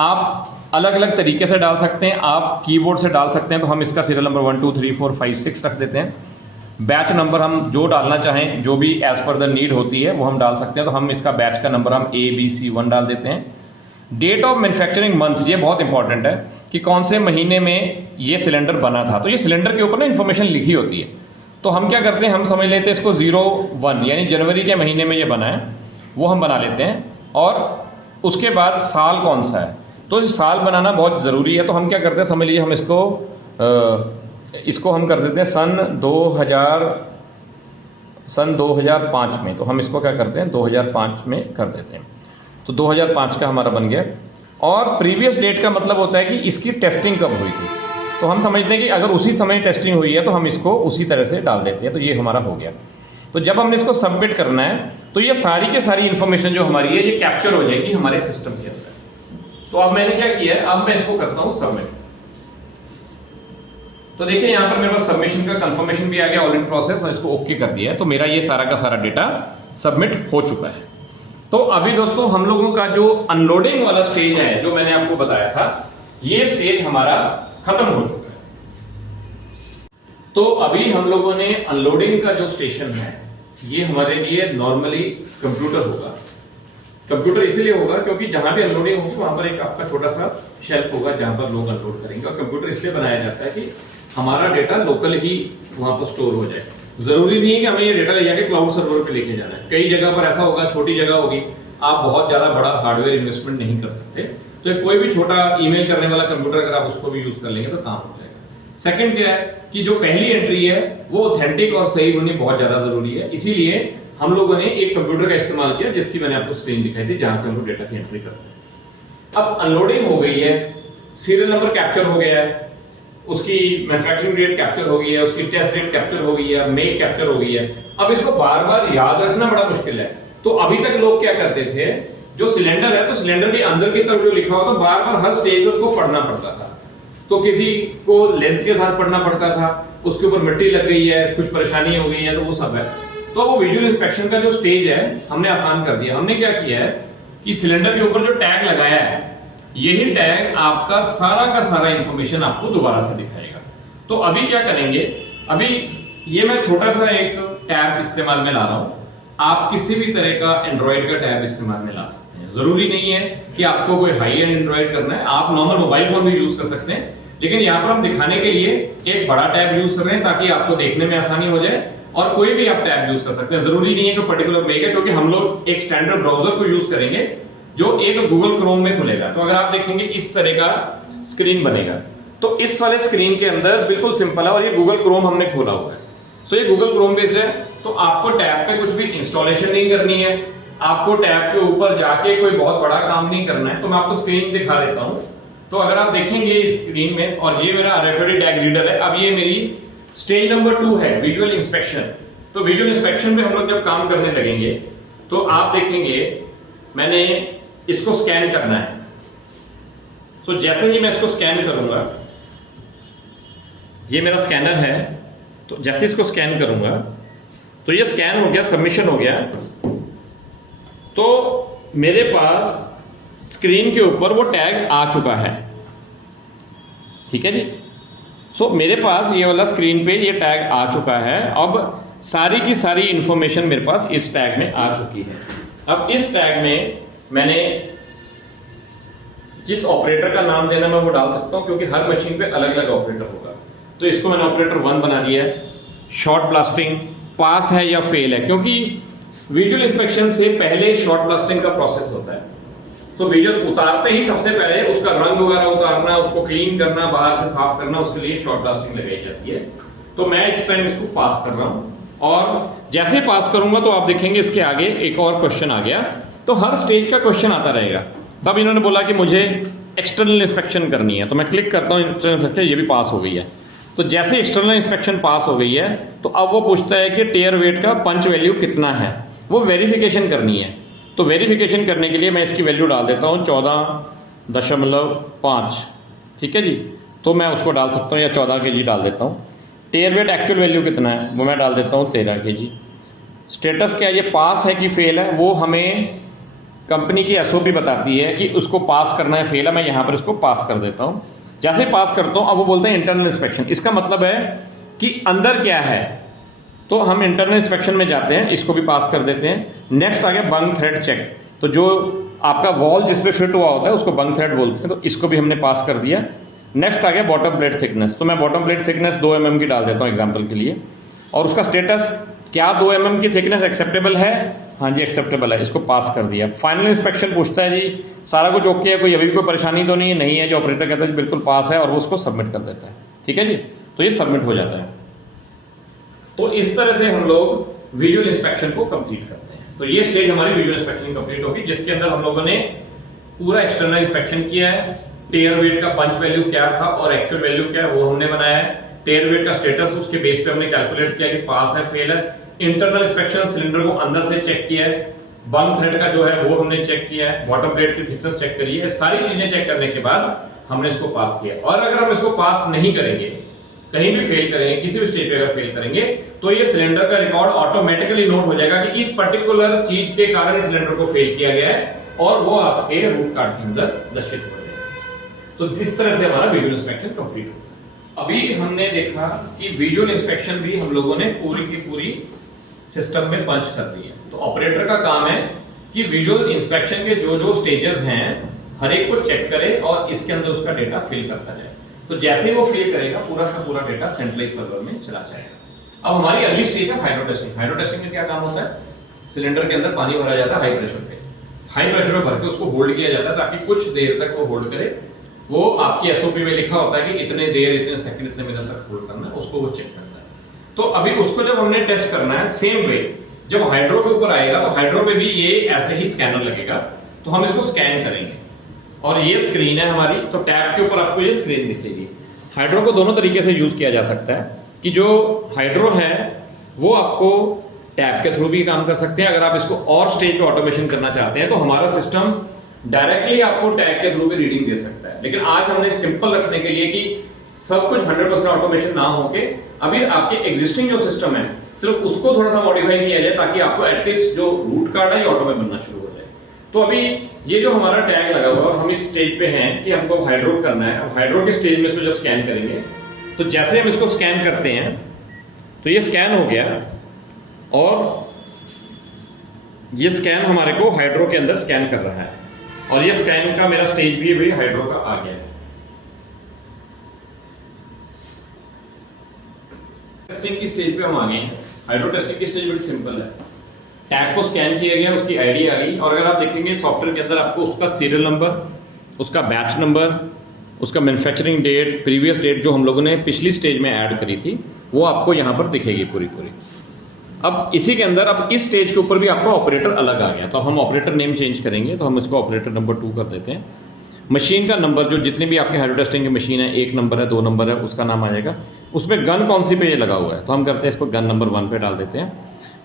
आप अलग अलग तरीके से डाल सकते हैं, आप कीबोर्ड से डाल सकते हैं। तो हम इसका सीरियल नंबर 1 2 3 4 5 6 रख देते हैं। बैच नंबर हम जो डालना चाहें, जो भी एज पर द नीड होती है, वो हम डाल सकते हैं। तो हम इसका बैच का नंबर हम ABC1 डाल देते हैं। डेट ऑफ मैन्युफैक्चरिंग मंथ, ये बहुत इंपॉर्टेंट है कि कौन से महीने में ये सिलेंडर बना था। तो ये सिलेंडर के ऊपर ना इन्फॉर्मेशन लिखी होती है। तो हम क्या करते हैं, हम समझ लेते हैं इसको 01 यानी जनवरी के महीने में ये बना है, वो हम बना लेते हैं। और उसके बाद साल कौन सा है, तो साल बनाना बहुत ज़रूरी है। तो हम क्या करते हैं, समझ लीजिए हम इसको हम कर देते हैं सन 2005 में। तो हम इसको क्या करते हैं, 2005 में कर देते हैं। तो 2005 का हमारा बन गया। और प्रीवियस डेट का मतलब होता है कि इसकी टेस्टिंग कब हुई थी। तो हम समझते हैं कि अगर उसी समय टेस्टिंग हुई है, तो हम इसको उसी तरह से डाल देते हैं। तो ये हमारा हो गया। तो जब हमने इसको सबमिट करना है, तो ये सारी के सारी इंफॉर्मेशन जो हमारी है, ये कैप्चर हो जाएगी हमारे सिस्टम के अंदर। तो अब मैंने क्या किया है, अब मैं इसको करता हूं सबमिट। तो देखिए यहां पर मेरे पास सबमिशन का कंफर्मेशन भी आ गया, ऑल इन प्रोसेस, और इसको ओके कर दिया है। तो मेरा ये सारा का सारा डेटा सबमिट हो चुका है। तो अभी दोस्तों हम लोगों का जो अनलोडिंग वाला स्टेज है, जो मैंने आपको बताया था, ये स्टेज हमारा खत्म हो चुका है। तो अभी हम लोगों ने अनलोडिंग का जो स्टेशन है, ये हमारे लिए नॉर्मली कंप्यूटर होगा। कंप्यूटर इसीलिए होगा क्योंकि जहां भी अनलोडिंग होगी, वहां पर एक आपका छोटा सा शेल्फ होगा जहां पर लोग अनलोड करेंगे। और कंप्यूटर इसलिए बनाया जाता है कि हमारा डेटा लोकल ही वहां पर स्टोर हो जाए। जरूरी नहीं है कि हमें ये डेटा ले जाके क्लाउड सर्वर पे लेके जाना है। कई जगह पर ऐसा होगा, छोटी जगह होगी, आप बहुत ज्यादा बड़ा हार्डवेयर इन्वेस्टमेंट नहीं कर सकते, तो कोई भी छोटा ईमेल करने वाला कंप्यूटर अगर आप उसको भी यूज कर लेंगे तो काम हो जाएगा। सेकंड क्या है कि जो पहली एंट्री है वो ऑथेंटिक और सही होनी बहुत ज्यादा जरूरी है। इसीलिए हम लोगों ने एक कंप्यूटर का इस्तेमाल किया, जिसकी मैंने आपको स्क्रीन दिखाई थी, जहां से हम लोग डेटा की एंट्री करते हैं। अब अनलोडिंग हो गई है, सीरियल नंबर कैप्चर हो गया है, उसकी मैन्युफैक्चरिंग डेट कैप्चर हो गई है, उसकी टेस्ट डेट कैप्चर हो गई है, मेक कैप्चर हो गई है। अब इसको बार बार याद रखना बड़ा मुश्किल है। तो अभी तक लोग क्या करते थे, जो सिलेंडर है, तो सिलेंडर के अंदर की तरफ जो लिखा होता, बार बार हर स्टेज पर उसको पढ़ना पड़ता था। तो किसी को लेंस के साथ पढ़ना पड़ता था, उसके ऊपर मिट्टी लग गई है, कुछ परेशानी हो गई है, तो वो सब है। तो वो विजुअल इंस्पेक्शन का जो स्टेज है, हमने आसान कर दिया। हमने क्या किया है कि सिलेंडर के ऊपर जो टैग लगाया है, यही टैग आपका सारा का सारा इंफॉर्मेशन आपको दोबारा से दिखाएगा। तो अभी क्या करेंगे, अभी ये मैं छोटा सा एक टैब इस्तेमाल में ला रहा हूं। आप किसी भी तरह का एंड्रॉइड का टैब इस्तेमाल में ला सकते हैं। जरूरी नहीं है कि आपको कोई हाई एंड एंड्रॉइड करना है, आप नॉर्मल मोबाइल फोन भी यूज कर सकते हैं। लेकिन यहाँ पर हम दिखाने के लिए एक बड़ा टैब यूज कर रहे हैं ताकि आपको देखने में आसानी हो जाए, और कोई भी आप टैब यूज कर सकते हैं। जरूरी नहीं है कि पर्टिकुलर मेक है, क्योंकि हम लोग एक स्टैंडर्ड ब्राउजर को यूज करेंगे जो एक गूगल क्रोम में खुलेगा। तो अगर आप देखेंगे इस तरह का स्क्रीन बनेगा, तो इस वाले स्क्रीन के अंदर बिल्कुल सिंपल है, और ये गूगल क्रोम हमने खोला हुआ है। सो ये गूगल क्रोम बेस्ड है, तो आपको टैब पे कुछ भी इंस्टॉलेशन नहीं करनी है, आपको टैब के ऊपर जाके कोई बहुत बड़ा काम नहीं करना है। तो मैं आपको स्क्रीन दिखा देता हूं। तो अगर आप देखेंगे इस स्क्रीन में, और ये मेरा RFID टैग रीडर है। अब ये मेरी स्टेज नंबर 2 है, विजुअल इंस्पेक्शन। तो विजुअल इंस्पेक्शन में हम लोग जब काम करने लगेंगे तो आप देखेंगे मैंने इसको स्कैन करना है। तो जैसे ही मैं इसको स्कैन करूंगा, ये मेरा स्कैनर है, तो जैसे इसको स्कैन करूंगा तो ये स्कैन हो गया, सबमिशन हो गया। तो मेरे पास स्क्रीन के ऊपर वो टैग आ चुका है। ठीक है जी। सो मेरे पास ये वाला स्क्रीन पे ये टैग आ चुका है। अब सारी की सारी इंफॉर्मेशन मेरे पास इस टैग में आ चुकी है। अब इस टैग में मैंने जिस ऑपरेटर का नाम देना मैं वो डाल सकता हूं, क्योंकि हर मशीन पे अलग अलग ऑपरेटर होगा। तो इसको मैंने ऑपरेटर 1 बना दिया है। शॉर्ट ब्लास्टिंग पास है या फेल है, क्योंकि विजुअल इंस्पेक्शन से पहले शॉर्ट ब्लास्टिंग का प्रोसेस होता है। तो विजुअल उतारते ही सबसे पहले उसका रंग वगैरह उतारना, उसको क्लीन करना, बाहर से साफ करना, उसके लिए शॉर्ट ब्लास्टिंग लगाई जाती है। तो मैं इस टाइम इसको पास कर रहा हूं, और जैसे पास करूंगा तो आप देखेंगे इसके आगे एक और क्वेश्चन आ गया। तो हर स्टेज का क्वेश्चन आता रहेगा। तब इन्होंने बोला कि मुझे एक्सटर्नल इंस्पेक्शन करनी है, तो मैं क्लिक करता हूं एक्सटर्नल इंस्पेक्शन, ये भी पास हो गई है। तो जैसे एक्सटर्नल इंस्पेक्शन पास हो गई है, तो अब वो पूछता है कि टेयर वेट का पंच वैल्यू कितना है, वो वेरिफिकेशन करनी है। तो वेरिफिकेशन करने के लिए मैं इसकी वैल्यू डाल देता हूँ 14.5। ठीक है जी। तो मैं उसको डाल सकता हूँ, या 14 kg डाल देता हूँ। टेयर वेट एक्चुअल वैल्यू कितना है वो मैं डाल देता हूँ 13 kg। स्टेटस क्या है, ये पास है कि फेल है, वो हमें कंपनी की SOP बताती है कि उसको पास करना है, फेल है। मैं यहाँ पर इसको पास कर देता हूँ। जैसे पास करता हूँ, अब वो बोलते हैं इंटरनल इंस्पेक्शन। इसका मतलब है कि अंदर क्या है, तो हम इंटरनल इंस्पेक्शन में जाते हैं, इसको भी पास कर देते हैं। नेक्स्ट आ गया बंग थ्रेड चेक। तो जो आपका वॉल जिस पे फिट हुआ होता है उसको बंग थ्रेड बोलते हैं, तो इसको भी हमने पास कर दिया। नेक्स्ट आ गया बॉटम प्लेट थिकनेस। तो मैं बॉटम प्लेट थिकनेस 2 mm की डाल देता हूँ एग्जाम्पल के लिए। और उसका स्टेटस क्या 2 mm की थिकनेस एक्सेप्टेबल है, हाँ जी एक्सेप्टेबल है, इसको पास कर दिया। फाइनल इंस्पेक्शन पूछता है जी सारा कुछ ओके है, कोई अभी भी कोई परेशानी तो नहीं है, नहीं है। जो ऑपरेटर कहता है जी बिल्कुल पास है, और वो उसको सबमिट कर देता है। ठीक है जी। तो ये सबमिट हो जाता है। तो इस तरह से हम लोग विजुअल इंस्पेक्शन को कंप्लीट करते हैं। तो ये स्टेज हमारी विजुअल इंस्पेक्शन कंप्लीट होगी, जिसके अंदर हम लोगों ने पूरा एक्सटर्नल इंस्पेक्शन किया है। टेयर वेट का पंच वैल्यू क्या था और एक्चुअल वैल्यू क्या है वो हमने बनाया है। टेयर वेट का स्टेटस उसके बेस पे हमने कैलकुलेट किया कि पास है फेल है। इंटरनल इंस्पेक्शन सिलेंडर को अंदर से चेक किया है। बंग थ्रेड का जो है वो हमने चेक किया है। बॉटम प्लेट की थिकनेस चेक करी है। सारी चीजें चेक करने के बाद हमने इसको पास किया। और अगर हम इसको पास नहीं करेंगे, कहीं भी फेल करेंगे, किसी भी स्टेज पे अगर फेल करेंगे, तो ये सिलेंडर का रिकॉर्ड ऑटोमेटिकली नोट हो जाएगा कि इस पर्टिकुलर चीज के कारण इस सिलेंडर को फेल किया गया है, और वो आपके रूट कार्ड के अंदर दर्शित हो जाएगा। तो इस तरह से हमारा विजुअल इंस्पेक्शन कंप्लीट होगा। अभी हमने देखा कि विजुअल इंस्पेक्शन भी हम लोगों ने पूरी की पूरी सिस्टम में पंच कर दी है। तो ऑपरेटर का काम है कि विजुअल इंस्पेक्शन के जो जो स्टेजेस हैं हर एक को चेक करे और इसके अंदर उसका डेटा फिल करता जाए। तो जैसे ही वो फिल करेगा पूरा का पूरा डेटा सेंट्रलाइज सर्वर में चला जाएगा। अब हमारी अगली स्टेज है हाइड्रो टेस्टिंग। हाइड्रो टेस्टिंग में क्या काम होता है, सिलेंडर के अंदर पानी भरा जाता है हाई प्रेशर पे। हाई प्रेशर में भर के उसको होल्ड किया जाता है ताकि कुछ देर तक वो होल्ड करे। वो आपकी एसओपी में लिखा होता है कि इतने देर, इतने सेकंड, इतने मिनट तक होल्ड करना है, उसको वो चेक करता है। तो अभी उसको जब हमने टेस्ट करना है सेम वे, जब हाइड्रो के ऊपर आएगा तो हाइड्रो में भी ये ऐसे ही स्कैनर लगेगा। तो हम इसको स्कैन करेंगे और ये स्क्रीन है हमारी। तो टैब के ऊपर आपको ये स्क्रीन दिखेगी। हाइड्रो को दोनों तरीके से यूज किया जा सकता है कि जो हाइड्रो है वो आपको टैब के थ्रू भी काम कर सकते हैं। अगर आप इसको और स्टेज पे ऑटोमेशन करना चाहते हैं तो हमारा सिस्टम डायरेक्टली आपको टैग के थ्रू भी रीडिंग दे सकता है। लेकिन आज हमने सिंपल रखने के लिए कि सब कुछ 100% ऑटोमेशन ना होके अभी आपके एग्जिस्टिंग जो सिस्टम है सिर्फ उसको थोड़ा सा मॉडिफाई किया जाए ताकि आपको एटलीस्ट जो रूट कार्ड है ये ऑटो में बनना शुरू हो जाए। तो अभी ये जो हमारा टैग लगा हुआ है हम इस स्टेज पे हैं कि हमको हाइड्रो करना है। अब हाइड्रो के स्टेज में इसको जब स्कैन करेंगे तो जैसे हम इसको स्कैन करते हैं तो ये स्कैन हो गया और ये स्कैन हमारे को हाइड्रो के अंदर स्कैन कर रहा है और ये स्कैन का मेरा स्टेज भी हाइड्रो का आ गया है। टेस्टिंग की स्टेज पे हम आ गए हैं। हाइड्रो टेस्टिंग की स्टेज बड़ी सिंपल है। टैग को स्कैन किया गया, उसकी आईडी आ गई और अगर आप देखेंगे सॉफ्टवेयर के अंदर आपको उसका सीरियल नंबर, उसका बैच नंबर, उसका मैन्युफैक्चरिंग डेट, प्रीवियस डेट जो हम लोगों ने पिछली स्टेज में ऐड करी थी वो आपको यहाँ पर दिखेगी पूरी। अब इसी के अंदर अब इस स्टेज के ऊपर भी आपका ऑपरेटर अलग आ गया, तो हम ऑपरेटर नेम चेंज करेंगे, तो हम इसको ऑपरेटर नंबर 2 कर देते हैं। मशीन का नंबर जो जितनी भी आपकी हाइड्रो टेस्टिंग की मशीन है, 1 नंबर है, 2 नंबर है, उसका नाम आ जाएगा। उसमें गन कौन सी पे ये लगा हुआ है तो हम करते हैं इसको गन नंबर 1 पे डाल देते हैं।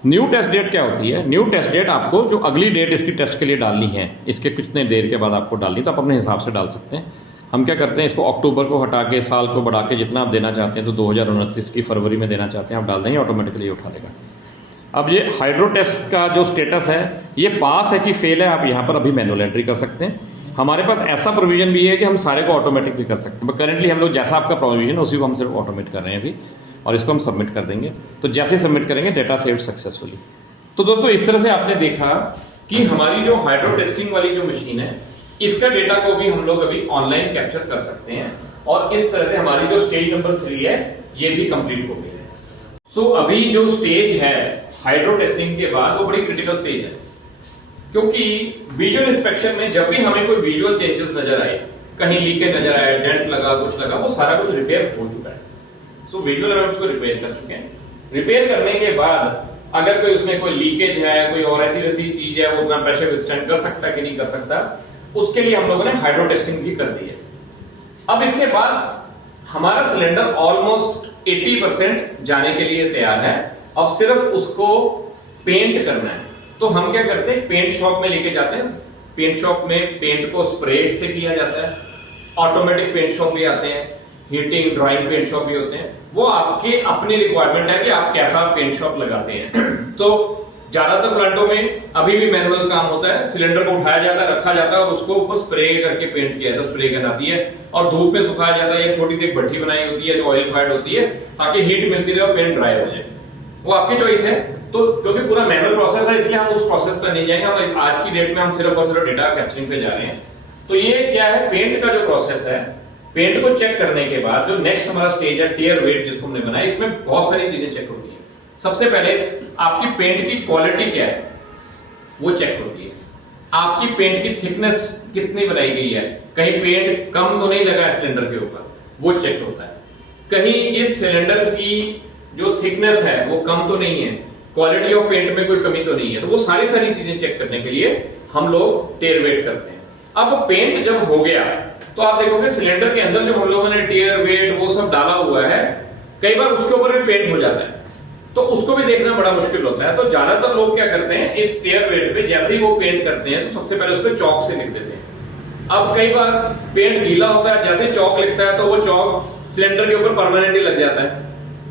न्यू टेस्ट डेट क्या होती है? न्यू टेस्ट डेट आपको जो अगली डेट इसकी टेस्ट के लिए डालनी है, इसके कितने देर के बाद आपको डालनी, तो आप अपने हिसाब से डाल सकते हैं। हम क्या करते हैं, इसको अक्टूबर को हटा के साल को बढ़ा के जितना आप देना चाहते हैं, तो 2029 की फरवरी में देना चाहते हैं आप डाल देंगे, ऑटोमेटिकली उठा लेगा। अब ये हाइड्रो टेस्ट का जो स्टेटस है ये पास है कि फेल है, आप यहाँ पर अभी मैनुअल एंट्री कर सकते हैं। हमारे पास ऐसा प्रोविजन भी है कि हम सारे को ऑटोमेटिक भी कर सकते हैं, बट करेंटली हम लोग जैसा आपका प्रोविजन है उसी को हम सिर्फ ऑटोमेट कर रहे हैं अभी, और इसको हम सबमिट कर देंगे। तो जैसे सबमिट करेंगे डेटा सेव सक्सेसफुली। तो दोस्तों इस तरह से आपने देखा कि हमारी जो हाइड्रो टेस्टिंग वाली जो मशीन है इसका डेटा को भी हम लोग अभी ऑनलाइन कैप्चर कर सकते हैं और इस तरह से हमारी जो स्टेज नंबर 3 है ये भी कंप्लीट हो गई है। सो अभी जो स्टेज है हाइड्रो टेस्टिंग के बाद वो बड़ी क्रिटिकल स्टेज है, क्योंकि विजुअल इंस्पेक्शन में जब भी हमें कोई विजुअल चेंजेस नजर आए, कहीं लीकेज नजर आए, डेंट लगा, कुछ लगा, वो सारा कुछ रिपेयर हो चुका है। सो विजुअल हम उसको रिपेयर कर चुके हैं। रिपेयर करने के बाद अगर कोई उसमें कोई लीकेज है, कोई और ऐसी वैसी चीज है, वो उतना प्रेशर विथस्टैंड कर सकता है कि नहीं कर सकता, उसके लिए हम लोगों ने हाइड्रो टेस्टिंग भी कर दी है। अब इसके बाद हमारा सिलेंडर ऑलमोस्ट 80% जाने के लिए तैयार है। अब सिर्फ उसको पेंट करना है। तो हम क्या करते हैं, पेंट शॉप में लेके जाते हैं। पेंट शॉप में पेंट को स्प्रे से किया जाता है। ऑटोमेटिक पेंट शॉप भी आते हैं, हीटिंग ड्राइंग पेंट शॉप भी होते हैं। वो आपके अपनी रिक्वायरमेंट है कि आप कैसा पेंट शॉप लगाते हैं। तो ज्यादातर प्लांटों में अभी भी मैनुअल काम होता है। सिलेंडर को उठाया जाता है, रखा जाता है और उसको ऊपर स्प्रे करके पेंट किया जाता है, स्प्रे गन आती है और धूप में सुखाया जाता है। एक छोटी सी एक भट्टी बनाई होती है जो ऑयल फायर्ड होती है ताकि हीट मिलती रहे और पेंट ड्राई हो जाए। वो आपकी चॉइस है। तो क्योंकि पूरा मैनुअल प्रोसेस है इसलिए हम उस प्रोसेस पर नहीं जाएंगे। हम आज की डेट में हम सिर्फ और सिर्फ डेटा कैप्चरिंग पे जा रहे हैं। तो ये क्या है, पेंट का जो प्रोसेस है, पेंट को चेक करने के बाद जो नेक्स्ट हमारा स्टेज है टियर वेट जिसको हमने बनाया, इसमें बहुत सारी चीजें चेक होती है। सबसे पहले आपकी पेंट की क्वालिटी क्या है वो चेक होती है। आपकी पेंट की थिकनेस कितनी बनाई गई है, कहीं पेंट कम तो नहीं लगा है सिलेंडर के ऊपर, वो चेक होता है। कहीं इस सिलेंडर की जो थिकनेस है वो कम तो नहीं है, क्वालिटी ऑफ पेंट में कोई कमी तो नहीं है। तो वो सारी चीजें चेक करने के लिए हम लोग टियर वेट करते हैं। अब पेंट जब हो गया तो आप देखोगे सिलेंडर के अंदर जो हम लोगों ने टियर वेट वो सब डाला हुआ है, कई बार उसके ऊपर भी पेंट हो जाता है, तो उसको भी देखना बड़ा मुश्किल होता है। तो ज्यादातर लोग क्या करते हैं, इस टियर वेट पे जैसे ही वो पेंट करते हैं तो सबसे पहले उस पर चौक से लिख देते हैं। अब कई बार पेंट गीला होता है, जैसे चौक लिखता है तो वो चौक सिलेंडर के ऊपर परमानेंटली लग जाता है,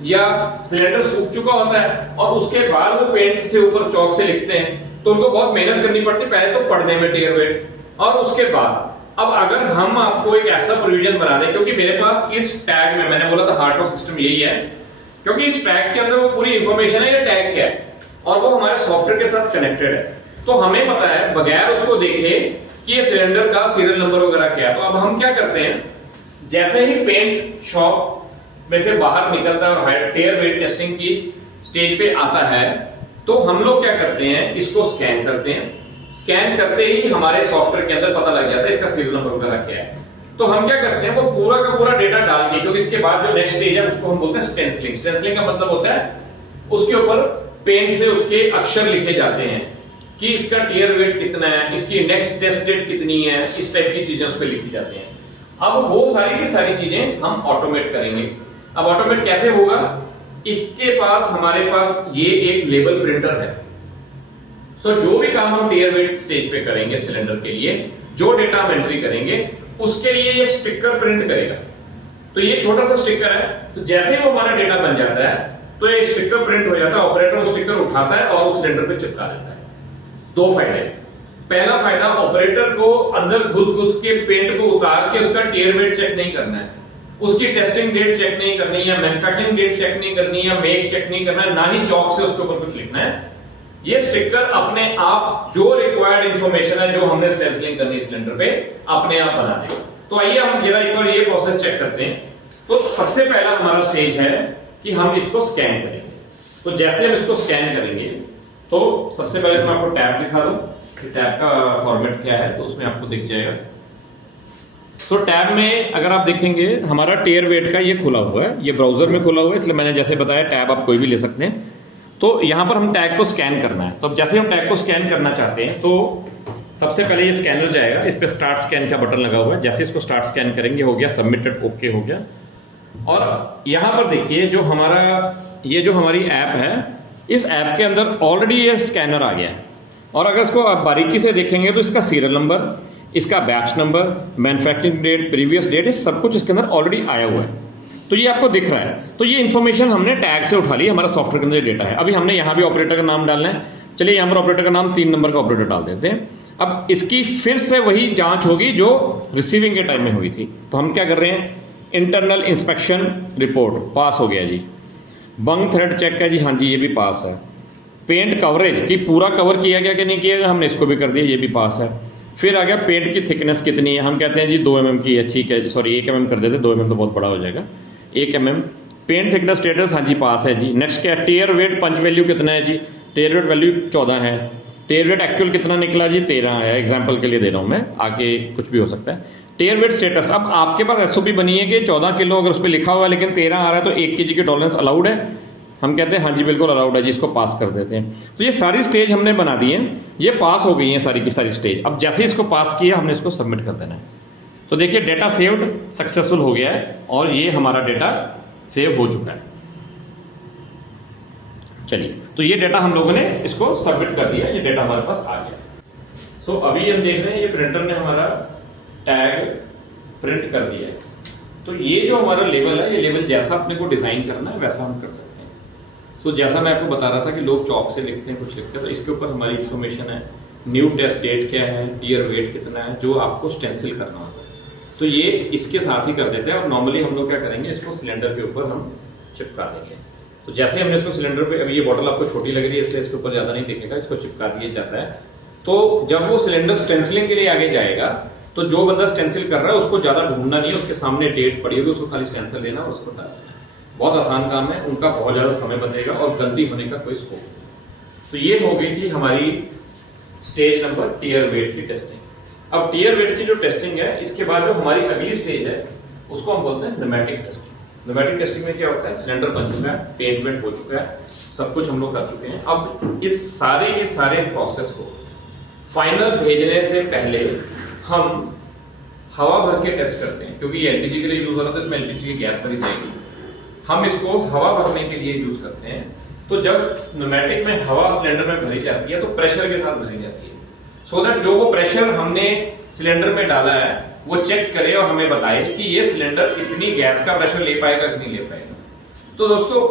या सिलेंडर सूख चुका होता है और उसके बाद वो पेंट से ऊपर चौक से लिखते हैं, तो उनको बहुत मेहनत करनी पड़ती है पहले तो पढ़ने में टियर वेट, और उसके बाद अब अगर हम आपको एक ऐसा प्रोविजन बना दें, क्योंकि मेरे पास इस टैग में मैंने बोला था हार्ट ऑफ सिस्टम यही है, क्योंकि इस टैग के अंदर वो पूरी इंफॉर्मेशन है ये टैग क्या है और वो हमारे सॉफ्टवेयर के साथ कनेक्टेड है। तो हमें पता है बगैर उसको देखे कि ये सिलेंडर का सीरियल नंबर वगैरह क्या है। तो अब हम क्या करते हैं, जैसे ही पेंट शॉप में से बाहर निकलता है और टियर वेट टेस्टिंग की स्टेज पे आता है, तो हम लोग क्या करते हैं, इसको स्कैन करते हैं। स्कैन करते ही हमारे सॉफ्टवेयर के अंदर पता लग जाता है इसका सीरियल नंबर वगैरह क्या है। तो हम क्या करते हैं, वो पूरा का पूरा डेटा डाल के, क्योंकि इसके बाद जो नेक्स्ट स्टेज है उसको हम बोलते हैं स्टेंसिलिंग। स्टेंसिलिंग का मतलब होता है उसके ऊपर पेंट से उसके अक्षर लिखे जाते हैं कि इसका टियर वेट कितना है, इसकी नेक्स्ट टेस्ट डेट कितनी है, इस टाइप की चीजें उस पर लिखी जाती हैं। अब वो सारी की सारी चीजें हम ऑटोमेट करेंगे। अब ऑटोमेट कैसे होगा, इसके पास हमारे पास ये एक लेबल प्रिंटर है। सो जो भी काम हम टियर वेट स्टेज पे करेंगे सिलेंडर के लिए, जो डेटा हम एंट्री करेंगे उसके लिए ये स्टिकर प्रिंट करेगा। तो ये छोटा सा स्टिकर है, तो जैसे ही वो हमारा डेटा बन जाता है तो ये स्टिकर प्रिंट हो जाता है। ऑपरेटर वो स्टिकर उठाता है और उस सिलेंडर पे चिपका देता है। दो फायदे। पहला फायदा, ऑपरेटर को अंदर घुस घुस के पेंट को उतार के उसका टियर वेट चेक नहीं करना है। उसकी टेस्टिंग डेट चेक नहीं करनी है, मैन्युफैक्चरिंग डेट चेक नहीं करनी है, मेक चेक नहीं करना है, ना ही चौक से उसके ऊपर कुछ लिखना है। ये स्टिकर अपने आप जो रिक्वायर्ड इंफॉर्मेशन है, जो हमने स्टेंसिलिंग करनी है सिलेंडर पे, अपने आप बना देगा। तो आइए हम जरा एक बार ये प्रोसेस चेक करते हैं। तो सबसे पहला हमारा स्टेज है कि हम इसको स्कैन करेंगे। तो जैसे हम इसको स्कैन करेंगे तो सबसे पहले मैं आपको टैब दिखा दूं कि टैब का फॉर्मेट क्या है, तो उसमें आपको दिख जाएगा। तो टैब में अगर आप देखेंगे हमारा टेयर वेट का ये खुला हुआ है, ये ब्राउजर में खुला हुआ है, इसलिए मैंने जैसे बताया टैब आप कोई भी ले सकते हैं। तो यहां पर हम टैग को स्कैन करना है। तो अब जैसे हम टैग को स्कैन करना चाहते हैं तो सबसे पहले ये स्कैनर जाएगा, इस पे स्टार्ट स्कैन का बटन लगा हुआ है। जैसे इसको स्टार्ट स्कैन करेंगे हो गया सबमिटेड, ओके हो गया। और यहां पर देखिए जो हमारी ऐप है, इस ऐप के अंदर ऑलरेडी ये स्कैनर आ गया है। और अगर इसको आप बारीकी से देखेंगे तो इसका सीरियल नंबर, इसका batch number, manufacturing date, previous date, इस सब कुछ इसके अंदर ऑलरेडी आया हुआ है। तो ये आपको दिख रहा है। तो ये इन्फॉर्मेशन हमने टैग से उठा ली, हमारा सॉफ्टवेयर के अंदर डेटा है। अभी हमने यहाँ भी ऑपरेटर का नाम डालना है। चलिए यहाँ पर ऑपरेटर का नाम 3 नंबर का ऑपरेटर डाल देते हैं। अब इसकी फिर से वही जांच होगी जो रिसीविंग के टाइम में हुई थी। तो हम क्या कर रहे हैं, इंटरनल इंस्पेक्शन रिपोर्ट पास हो गया जी। बंग थ्रेड चेक है जी, हाँ जी ये भी पास है। पेंट कवरेज कि पूरा कवर किया गया कि नहीं किया गया, हमने इसको भी कर दिया, ये भी पास है। फिर आ गया पेंट की थिकनेस कितनी है, हम कहते हैं जी 2 mm की है, ठीक है, सॉरी 1 mm कर देते, 2 mm तो बहुत बड़ा हो जाएगा, 1 mm। पेंट थिकनेस स्टेटस हाँ जी पास है जी। नेक्स्ट क्या है, टेयर वेट पंच वैल्यू कितना है जी, टेयर वेट वैल्यू 14 है। टेयर वेट एक्चुअल कितना निकला जी, 13 है। एग्जाम्पल के लिए दे रहा हूँ मैं, आगे कुछ भी हो सकता है। टेयर वेट स्टेटस, अब आपके पास एसओपी बनी है कि 14 किलो अगर उस पर लिखा हुआ है लेकिन 13 आ रहा है तो 1 kg की टॉलरेंस अलाउड है, हम कहते हैं हाँ जी बिल्कुल अलाउड है जी, इसको पास कर देते हैं। तो ये सारी स्टेज हमने बना दी है, ये पास हो गई है सारी की सारी स्टेज। अब जैसे इसको पास किया हमने इसको सबमिट कर देना है। तो देखिए डेटा सेव्ड सक्सेसफुल हो गया है और ये हमारा डेटा सेव हो चुका है। चलिए तो ये डेटा हम लोगों ने इसको सबमिट कर दिया, ये डेटा हमारे पास आ गया। सो अभी हम देख रहे हैं ये प्रिंटर ने हमारा टैग प्रिंट कर दिया है। तो ये जो हमारा लेवल है, ये लेवल जैसा अपने को डिजाइन करना है वैसा हम कर सकते हैं। सो जैसा मैं आपको बता रहा था कि लोग चौक से लिखते हैं, कुछ लिखते हैं, तो इसके ऊपर हमारी इंफॉर्मेशन है, न्यू टेस्ट डेट क्या है, टीयर वेट कितना है, जो आपको स्टेंसिल करना होता है। तो ये इसके साथ ही कर देते हैं। और नॉर्मली हम लोग क्या करेंगे, इसको सिलेंडर के ऊपर हम चिपका देंगे। तो जैसे हमने इसको सिलेंडर पे, अभी ये बॉटल आपको छोटी लग रही है इसलिए इसके ऊपर ज्यादा नहीं दिखेगा, इसको चिपका दिया जाता है। तो जब वो सिलेंडर स्टेंसिलिंग के लिए आगे जाएगा तो जो बंदा स्टेंसिल कर रहा है उसको ज्यादा ढूंढना नहीं है, उसके सामने डेट पड़ी होगी, उसको खाली स्टेंसिल लेना और उसको डालना है। बहुत आसान काम है, उनका बहुत ज्यादा समय बचेगा और गलती होने का कोई स्कोप नहीं। तो ये हो गई थी हमारी स्टेज नंबर टीयर वेट की टेस्टिंग। अब टीयर वेट की जो टेस्टिंग है, इसके बाद जो हमारी अगली स्टेज है उसको हम बोलते हैं न्यूमेटिक टेस्टिंग। न्यूमेटिक टेस्टिंग में क्या होता है, सिलेंडर बन चुका है, पेंट वेंट हो चुका है, सब कुछ हम लोग कर चुके हैं। अब इस सारे प्रोसेस को फाइनल भेजने से पहले हम हवा भर के टेस्ट करते हैं, क्योंकि ये एलपीजी के लिए यूज हो रहा था, इसमें एलपीजी की गैस भरी जाएगी। हम इसको हवा भरने के लिए यूज करते हैं। तो जब न्यूमेटिक में हवा सिलेंडर में भरी जाती है तो प्रेशर के साथ भरी जाती है, सो दैट जो वो प्रेशर हमने सिलेंडर में डाला है वो चेक करे और हमें बताए कि ये सिलेंडर इतनी गैस का प्रेशर ले पाएगा कि नहीं ले पाएगा। तो दोस्तों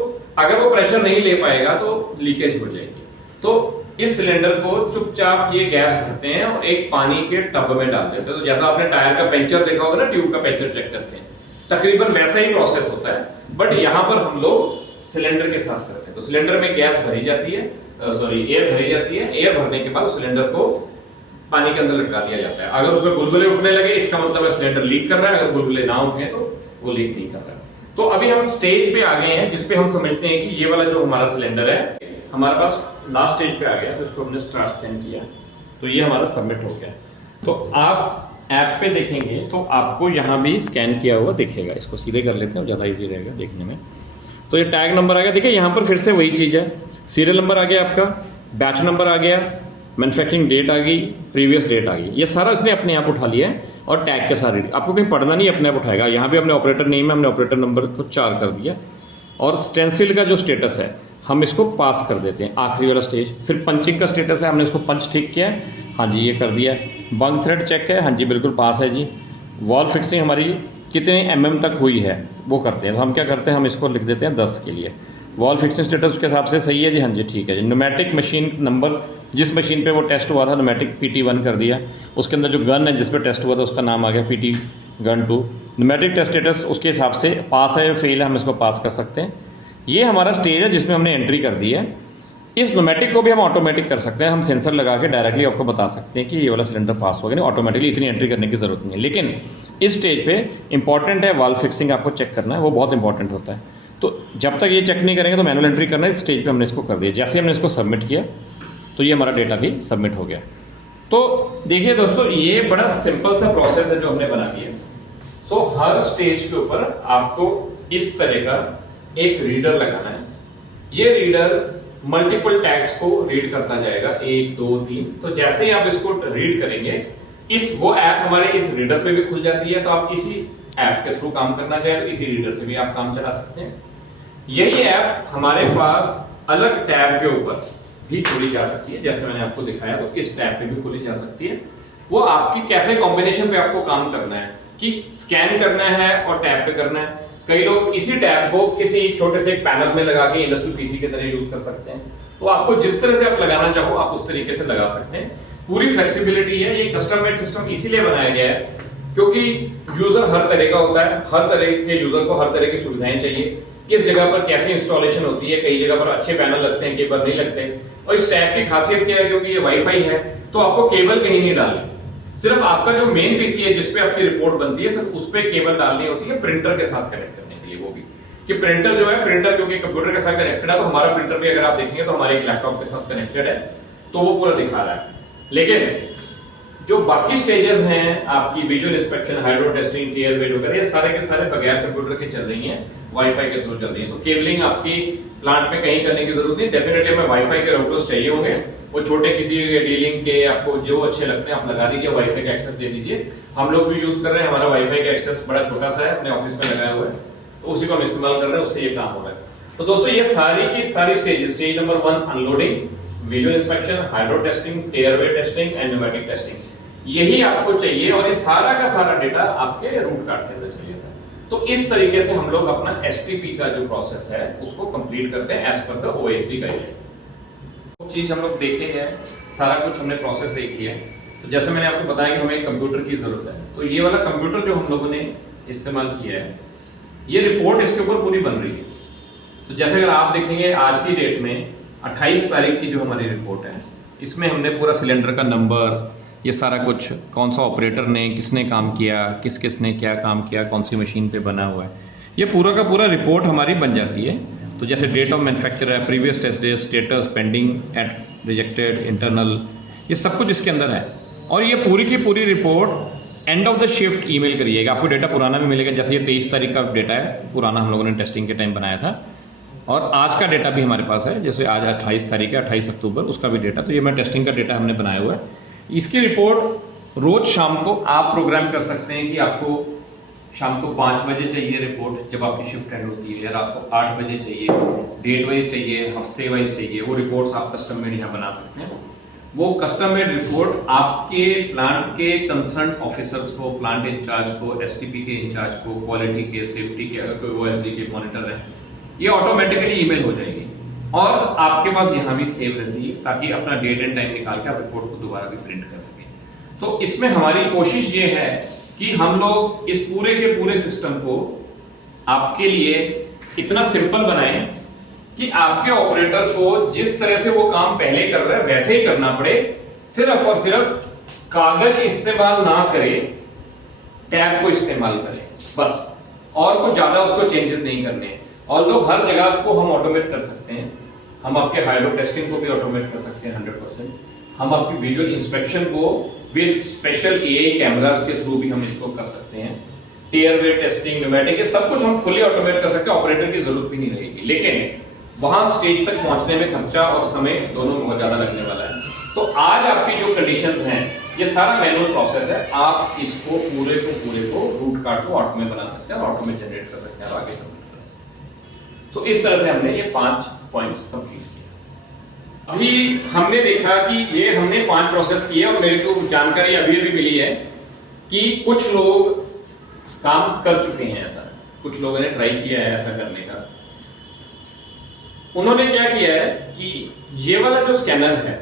अगर वो प्रेशर नहीं ले पाएगा तो लीकेज हो जाएगी। तो इस सिलेंडर को चुपचाप ये गैस भरते हैं और एक पानी के टब में डाल देते हैं। तो जैसा आपने टायर का पंचर देखा होगा ना, ट्यूब का पंचर चेक करते हैं, तकरीबन वैसा ही प्रोसेस होता है, बट यहां पर हम लोग सिलेंडर के साथ करते हैं। तो सिलेंडर में गैस भरी जाती है, एयर भरी जाती है। एयर भरने के बाद सिलेंडर को पानी के अंदर लटका दिया जाता है। अगर उसमें बुलबुले उठने लगे इसका मतलब है सिलेंडर लीक कर रहा है, अगर बुलबुले ना उठे तो वो लीक नहीं कर रहा है। तो अभी हम स्टेज पे आ गए हैं जिसपे हम समझते हैं कि ये वाला जो हमारा सिलेंडर है हमारे पास लास्ट स्टेज पे आ गया। तो इसको हमने स्टार्ट स्कैन किया तो ये हमारा सबमिट हो गया। तो आप ऐप पे देखेंगे तो आपको यहाँ भी स्कैन किया हुआ दिखेगा। इसको सीधे कर लेते हैं, ज़्यादा इजी रहेगा देखने में। तो ये टैग नंबर आ गया, देखिए यहाँ पर फिर से वही चीज़ है, सीरियल नंबर आ गया आपका, बैच नंबर आ गया, मैन्युफैक्चरिंग डेट आ गई, प्रीवियस डेट आ गई। ये सारा इसने अपने आप उठा लिया है और टैग के सारे आपको कहीं पढ़ना नहीं, अपने आप उठाएगा। यहाँ भी हमने ऑपरेटर नेम है, हमने ऑपरेटर नंबर को 4 कर दिया। और स्टेंसिल का जो स्टेटस है हम इसको पास कर देते हैं, आखिरी वाला स्टेज। फिर पंचिंग का स्टेटस है, हमने इसको पंच ठीक किया है, हाँ जी ये कर दिया है। बंग थ्रेड चेक है, हाँ जी बिल्कुल पास है जी। वॉल फिक्सिंग हमारी कितने mm तक हुई है वो करते हैं। तो हम क्या करते हैं, हम इसको लिख देते हैं 10 के लिए। वॉल फिक्सिंग स्टेटस के हिसाब से सही है जी, हाँ जी ठीक है जी। न्यूमेटिक मशीन नंबर, जिस मशीन पे वो टेस्ट हुआ था न्यूमेटिक PT1 कर दिया। उसके अंदर जो गन है जिस पे टेस्ट हुआ था उसका नाम आ गया PT Gun 2। Pneumatic test status उसके हिसाब से पास है या फेल है, हम इसको पास कर सकते हैं। ये हमारा स्टेज है जिसमें हमने एंट्री कर दी है। इस न्यूमेटिक को भी हम ऑटोमेटिक कर सकते हैं, हम सेंसर लगा के डायरेक्टली आपको बता सकते हैं कि ये वाला सिलेंडर पास हो गया, नहीं ऑटोमेटिकली इतनी एंट्री करने की ज़रूरत नहीं है। लेकिन इस स्टेज पे इंपॉर्टेंट है वाल्व फिक्सिंग आपको चेक करना है, वो बहुत इंपॉर्टेंट होता है। तो जब तक ये चेक नहीं करेंगे तो मैनुअल एंट्री करना है। इस स्टेज पे हमने इसको कर दिया, जैसे हमने इसको सबमिट किया तो ये हमारा डेटा भी सबमिट हो गया। तो देखिए दोस्तों, ये बड़ा सिंपल सा प्रोसेस है जो हमने बना दिया। सो हर स्टेज के ऊपर आपको इस तरह का एक रीडर लगाना है। ये रीडर मल्टीपल टैग्स को रीड करता जाएगा, 1 2 3। तो जैसे ही आप इसको रीड करेंगे, वो ऐप हमारे इस रीडर पे भी खुल जाती है। तो आप इसी ऐप के थ्रू काम करना चाहे तो इसी रीडर से भी आप काम चला सकते हैं। यही ऐप हमारे पास अलग टैब के ऊपर भी खोली जा सकती है, जैसे मैंने आपको दिखाया। तो इस टैब पे भी खोली जा सकती है। वो आपकी कैसे कॉम्बिनेशन पे आपको काम करना है कि स्कैन करना है और टैब पे करना है। कई लोग इसी टैब को किसी छोटे से एक पैनल में लगा के इंडस्ट्रियल पीसी की तरह यूज कर सकते हैं। तो आपको जिस तरह से आप लगाना चाहो आप उस तरीके से लगा सकते हैं। पूरी फ्लेक्सिबिलिटी है। ये कस्टम मेड सिस्टम इसीलिए बनाया गया है क्योंकि यूजर हर तरह का होता है, हर तरह के यूजर को हर तरह की सुविधाएं चाहिए। किस जगह पर कैसी इंस्टॉलेशन होती है, कई जगह पर अच्छे पैनल लगते हैं, कई बार नहीं लगते। और इस टैब की खासियत क्या है, क्योंकि ये वाईफाई है तो आपको केबल कहीं नहीं डालनी, सिर्फ आपका जो मेन पीसी है जिसपे आपकी रिपोर्ट बनती है सिर्फ उस पे केबल डालनी होती है प्रिंटर के साथ कनेक्ट करने के लिए। वो भी कि प्रिंटर जो है, प्रिंटर क्योंकि कंप्यूटर के साथ कनेक्टेड है, तो हमारा प्रिंटर भी अगर आप देखेंगे तो हमारे एक लैपटॉप के साथ कनेक्टेड है, तो वो पूरा दिखा रहा है। लेकिन जो बाकी स्टेजेस हैं आपकी visual inspection, hydro testing, tare weight वगैरह, ये सारे के सारे बगैर कंप्यूटर के चल रही हैं, वाईफाई के थ्रू चल रही है। तो केबलिंग आपकी प्लांट में कहीं करने की जरूरत नहीं। डेफिनेटली हमें वाईफाई के राउटर्स चाहिए होंगे, वो छोटे किसी डीलिंग के आपको जो अच्छे लगते हैं आप लगा दीजिए, वाईफाई का एक्सेस दे दीजिए। हम लोग भी यूज कर रहे हैं, हमारा वाईफाई का एक्सेस बड़ा छोटा सा है, अपने ऑफिस में लगाया हुआ है, तो उसी को हम इस्तेमाल कर रहे हैं, उससे ये काम हो रहा है। तो दोस्तों ये सारी की सारी stage number 1 unloading, visual inspection, hydro testing, tare weight testing and pneumatic testing, यही आपको चाहिए। और ये सारा का सारा डेटा आपके रूट कार्ड के अंदर चाहिए था। तो इस तरीके से हम लोग अपना एसटीपी का जो प्रोसेस है उसको कंप्लीट करते हैं as per the OSD guideline. चीज हम लोग देखे हैं, सारा कुछ हमने प्रोसेस देख लिया है। तो जैसे मैंने आपको बताया कि हमें एक कंप्यूटर की जरूरत है, तो ये वाला कंप्यूटर जो हम लोगों ने इस्तेमाल किया है, ये रिपोर्ट इसके ऊपर पूरी बन रही है। तो जैसे अगर आप देखेंगे आज की डेट में 28 तारीख की जो हमारी रिपोर्ट है, इसमें हमने पूरा सिलेंडर का नंबर, ये सारा कुछ, कौन सा ऑपरेटर ने किसने काम किया, किस किस ने क्या काम किया, कौन सी मशीन पे बना हुआ है, ये पूरा का पूरा रिपोर्ट हमारी बन जाती है। तो जैसे डेट ऑफ मैन्युफैक्चर है, previous test day, status, pending at rejected, internal, ये सब कुछ इसके अंदर है। और ये पूरी की पूरी report end of the shift email करिएगा। आपको डेटा पुराना भी मिलेगा, जैसे ये 23 तारीख का डेटा है, पुराना हम लोगों ने टेस्टिंग के टाइम बनाया था। और आज का डेटा भी हमारे पास है, जैसे आज 28 तारीख है, 28 अक्टूबर, उसका भी डेटा। तो ये मैं टेस्टिंग का डेटा हमने बनाया हुआ है। इसकी रिपोर्ट रोज शाम को आप प्रोग्राम कर सकते हैं कि आपको शाम को 5 बजे चाहिए रिपोर्ट जब आपकी शिफ्ट एंड होती है, या रात को 8 बजे चाहिए, डेट वाइज चाहिए, हफ्ते वाइज चाहिए, वो रिपोर्ट्स आप कस्टम मेड यहाँ बना सकते हैं। वो कस्टम मेड रिपोर्ट आपके प्लांट के कंसर्न ऑफिसर्स को, प्लांट इंचार्ज को, एसटीपी के इंचार्ज को, क्वालिटी के, सेफ्टी के, अगर कोई ओएसडी के मॉनिटर है, ये ऑटोमेटिकली ईमेल हो जाएगी और आपके पास यहाँ भी सेव रहती है, ताकि अपना डेट एंड टाइम निकाल के आप रिपोर्ट को दोबारा भी प्रिंट कर सकें। तो इसमें हमारी कोशिश ये है कि हम लोग इस पूरे के पूरे सिस्टम को आपके लिए इतना सिंपल बनाएं कि आपके ऑपरेटर को जिस तरह से वो काम पहले कर रहे हैं वैसे ही करना पड़े, सिर्फ और सिर्फ कागज इस्तेमाल ना करे, टैब को इस्तेमाल करें बस, और कुछ ज्यादा उसको चेंजेस नहीं करने हैं। और लोग हर जगह को हम ऑटोमेट कर सकते हैं। हम आपके हाइड्रो टेस्टिंग को भी ऑटोमेट कर सकते हैं 100%। हम आपकी विजुअल इंस्पेक्शन को विद स्पेशल एआई कैमरास के थ्रू भी हम इसको कर सकते हैं। टीयर वेट टेस्टिंग, न्यूमेटिक, ये सब कुछ हम फुली ऑटोमेट कर सकते हैं, ऑपरेटर की जरूरत भी नहीं रहेगी। लेकिन वहां स्टेज तक पहुंचने में खर्चा और समय दोनों बहुत ज्यादा लगने वाला है। तो आज आपकी जो कंडीशंस हैं, ये सारा मैनुअल प्रोसेस है। आप इसको पूरे को रूट कार्ड को ऑटो में बना सकते हैं और ऑटो में जनरेट कर सकते हैं और आगे सबमिट कर सकते हैं। तो इस तरह से हमने ये 5 पॉइंट्स कंप्लीट किए। अभी हमने देखा कि ये हमने 5 प्रोसेस किए और मेरे को जानकारी अभी भी मिली है कि कुछ लोग काम कर चुके हैं ऐसा, कुछ लोगों ने ट्राई किया है ऐसा करने का। उन्होंने क्या किया है कि ये वाला जो स्कैनर है,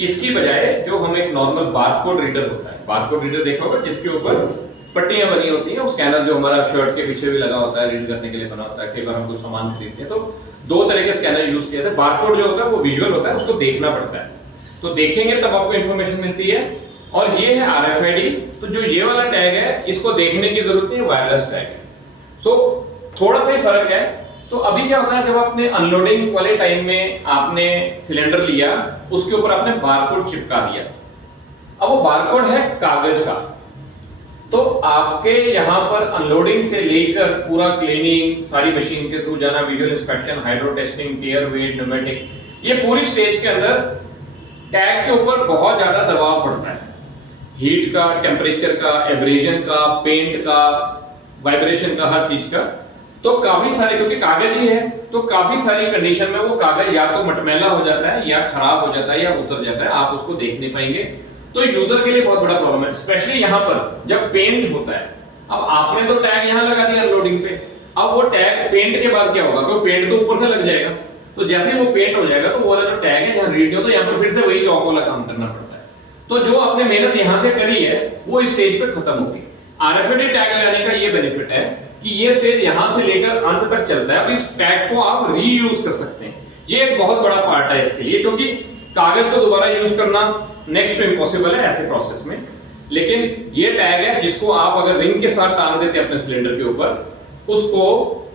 इसकी बजाय जो हम एक नॉर्मल बारकोड रीडर होता है, बारकोड रीडर देखा होगा जिसके ऊपर पट्टियां बनी होती हैं, वो स्कैनर जो हमारा शर्ट के पीछे भी लगा होता है, रीड करने के लिए बना होता है। कई बार हम कुछ सामान खरीदते हैं तो दो तरह के स्कैनर यूज किए थे। बारकोड जो होता है वो विजुअल होता है, उसको देखना पड़ता है, तो देखेंगे तब आपको इंफॉर्मेशन मिलती है। और ये है RFID, तो जो ये वाला टैग है इसको देखने की जरूरत नहीं है, वायरलेस टैग है। सो थोड़ा सा ही फर्क है। तो अभी क्या होता है, जब आपने अनलोडिंग वाले टाइम में आपने सिलेंडर लिया, उसके ऊपर आपने बारकोड चिपका दिया। अब वो बारकोड है कागज का, तो आपके यहां पर अनलोडिंग से लेकर पूरा क्लीनिंग, सारी मशीन के थ्रू जाना, visual inspection, hydro testing, tare weight, pneumatic, ये पूरी स्टेज के अंदर टैग के ऊपर बहुत ज्यादा दबाव पड़ता है। हीट का, टेम्परेचर का, एब्रेजन का, पेंट का, वाइब्रेशन का, हर चीज का। तो काफी सारे, क्योंकि कागज ही है, तो काफी सारी कंडीशन में वो कागज या तो मटमैला हो जाता है, या खराब हो जाता है, या उतर जाता है, आप उसको देख नहीं पाएंगे। तो यूजर के लिए बहुत बड़ा प्रॉब्लम है, स्पेशली यहां पर जब पेंट होता है। अब आपने तो टैग यहां लगा दिया अनलोडिंग पे, अब वो टैग पेंट के बाद क्या होगा, क्योंकि पेंट तो ऊपर से लग जाएगा, तो जैसे ही वो पेंट हो जाएगा तो वो वाला जो टैग है यहाँ रीड हो, तो यहाँ पर फिर से वही चौक वाला काम करना पड़ता है। तो जो आपने मेहनत यहां से करी है वो इस स्टेज पे खत्म होगी। RFID टैग लगाने का ये बेनिफिट है कि ये स्टेज यहां से लेकर अंत तक चलता है। अब इस टैग को आप रीयूज कर सकते हैं, ये एक बहुत बड़ा पार्ट है इसके लिए, क्योंकि कागज को दोबारा यूज करना नेक्स्ट टू इम्पॉसिबल है ऐसे प्रोसेस में। लेकिन ये टैग है जिसको आप अगर रिंग के साथ टांग देते हैं अपने सिलेंडर के ऊपर, उसको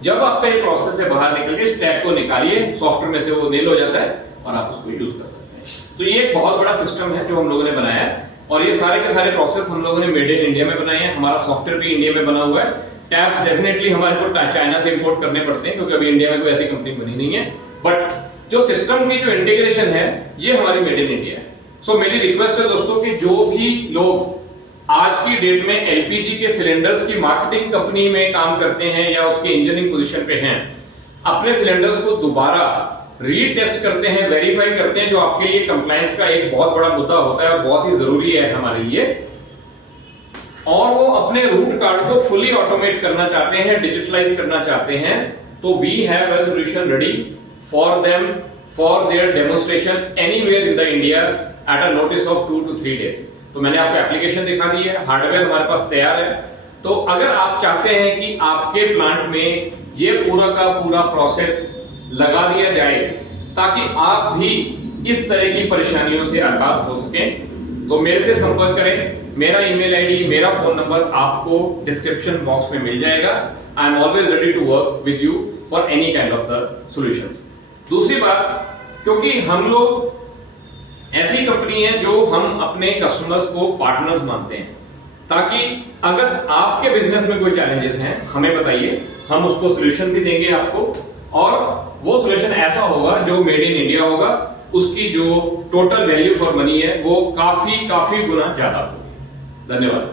जब आपका ये प्रोसेस से बाहर निकल के इस टैग को निकालिए, सॉफ्टवेयर में से वो नेल हो जाता है और आप उसको यूज कर सकते हैं। तो ये एक बहुत बड़ा सिस्टम है जो हम लोगों ने बनाया है, और ये सारे के सारे प्रोसेस हम लोगों ने मेड इन इंडिया में बनाए हैं। हमारा सॉफ्टवेयर भी इंडिया में बना हुआ है। टैब्स डेफिनेटली हमारे को चाइना से इंपोर्ट करने पड़ते हैं, क्योंकि अभी इंडिया में कोई ऐसी कंपनी बनी नहीं है, बट जो सिस्टम की जो इंटीग्रेशन है ये हमारी मेड इन इंडिया है। सो मेरी रिक्वेस्ट है दोस्तों कि जो भी लोग आज की डेट में LPG के सिलेंडर्स की मार्केटिंग कंपनी में काम करते हैं या उसकी इंजीनियरिंग पोजीशन पे हैं, अपने सिलेंडर्स को दोबारा रीटेस्ट करते हैं, वेरीफाई करते हैं, जो आपके लिए कंप्लायंस का एक बहुत बड़ा मुद्दा होता है और बहुत ही जरूरी है हमारे लिए। और वो अपने रूट कार्ड को फुली ऑटोमेट करना चाहते हैं, डिजिटलाइज करना चाहते हैं, तो we have a solution ready for them for their demonstration anywhere in the India at a notice of 2 to 3 days। तो मैंने आपको एप्लीकेशन दिखा दी है, हार्डवेयर हमारे पास तैयार है। तो अगर आप चाहते हैं कि आपके प्लांट में ये पूरा का पूरा प्रोसेस लगा दिया जाए ताकि आप भी इस तरह की परेशानियों से आजाद हो सकें, तो मेरे से संपर्क करें। मेरा ईमेल आईडी, मेरा फोन नंबर आपको डिस्क्रिप्शन बॉक्स में मिल जाएगा। I am always ready to work with you for any kind of the solutions. दूसरी बात, क्योंकि हम लोग ऐसी कंपनी है जो हम अपने कस्टमर्स को पार्टनर्स मानते हैं, ताकि अगर आपके बिजनेस में कोई चैलेंजेस हैं हमें बताइए, हम उसको सॉल्यूशन भी देंगे आपको, और वो सॉल्यूशन ऐसा होगा जो मेड इन इंडिया होगा, उसकी जो टोटल वैल्यू फॉर मनी है वो काफी गुना ज्यादा होगी। धन्यवाद।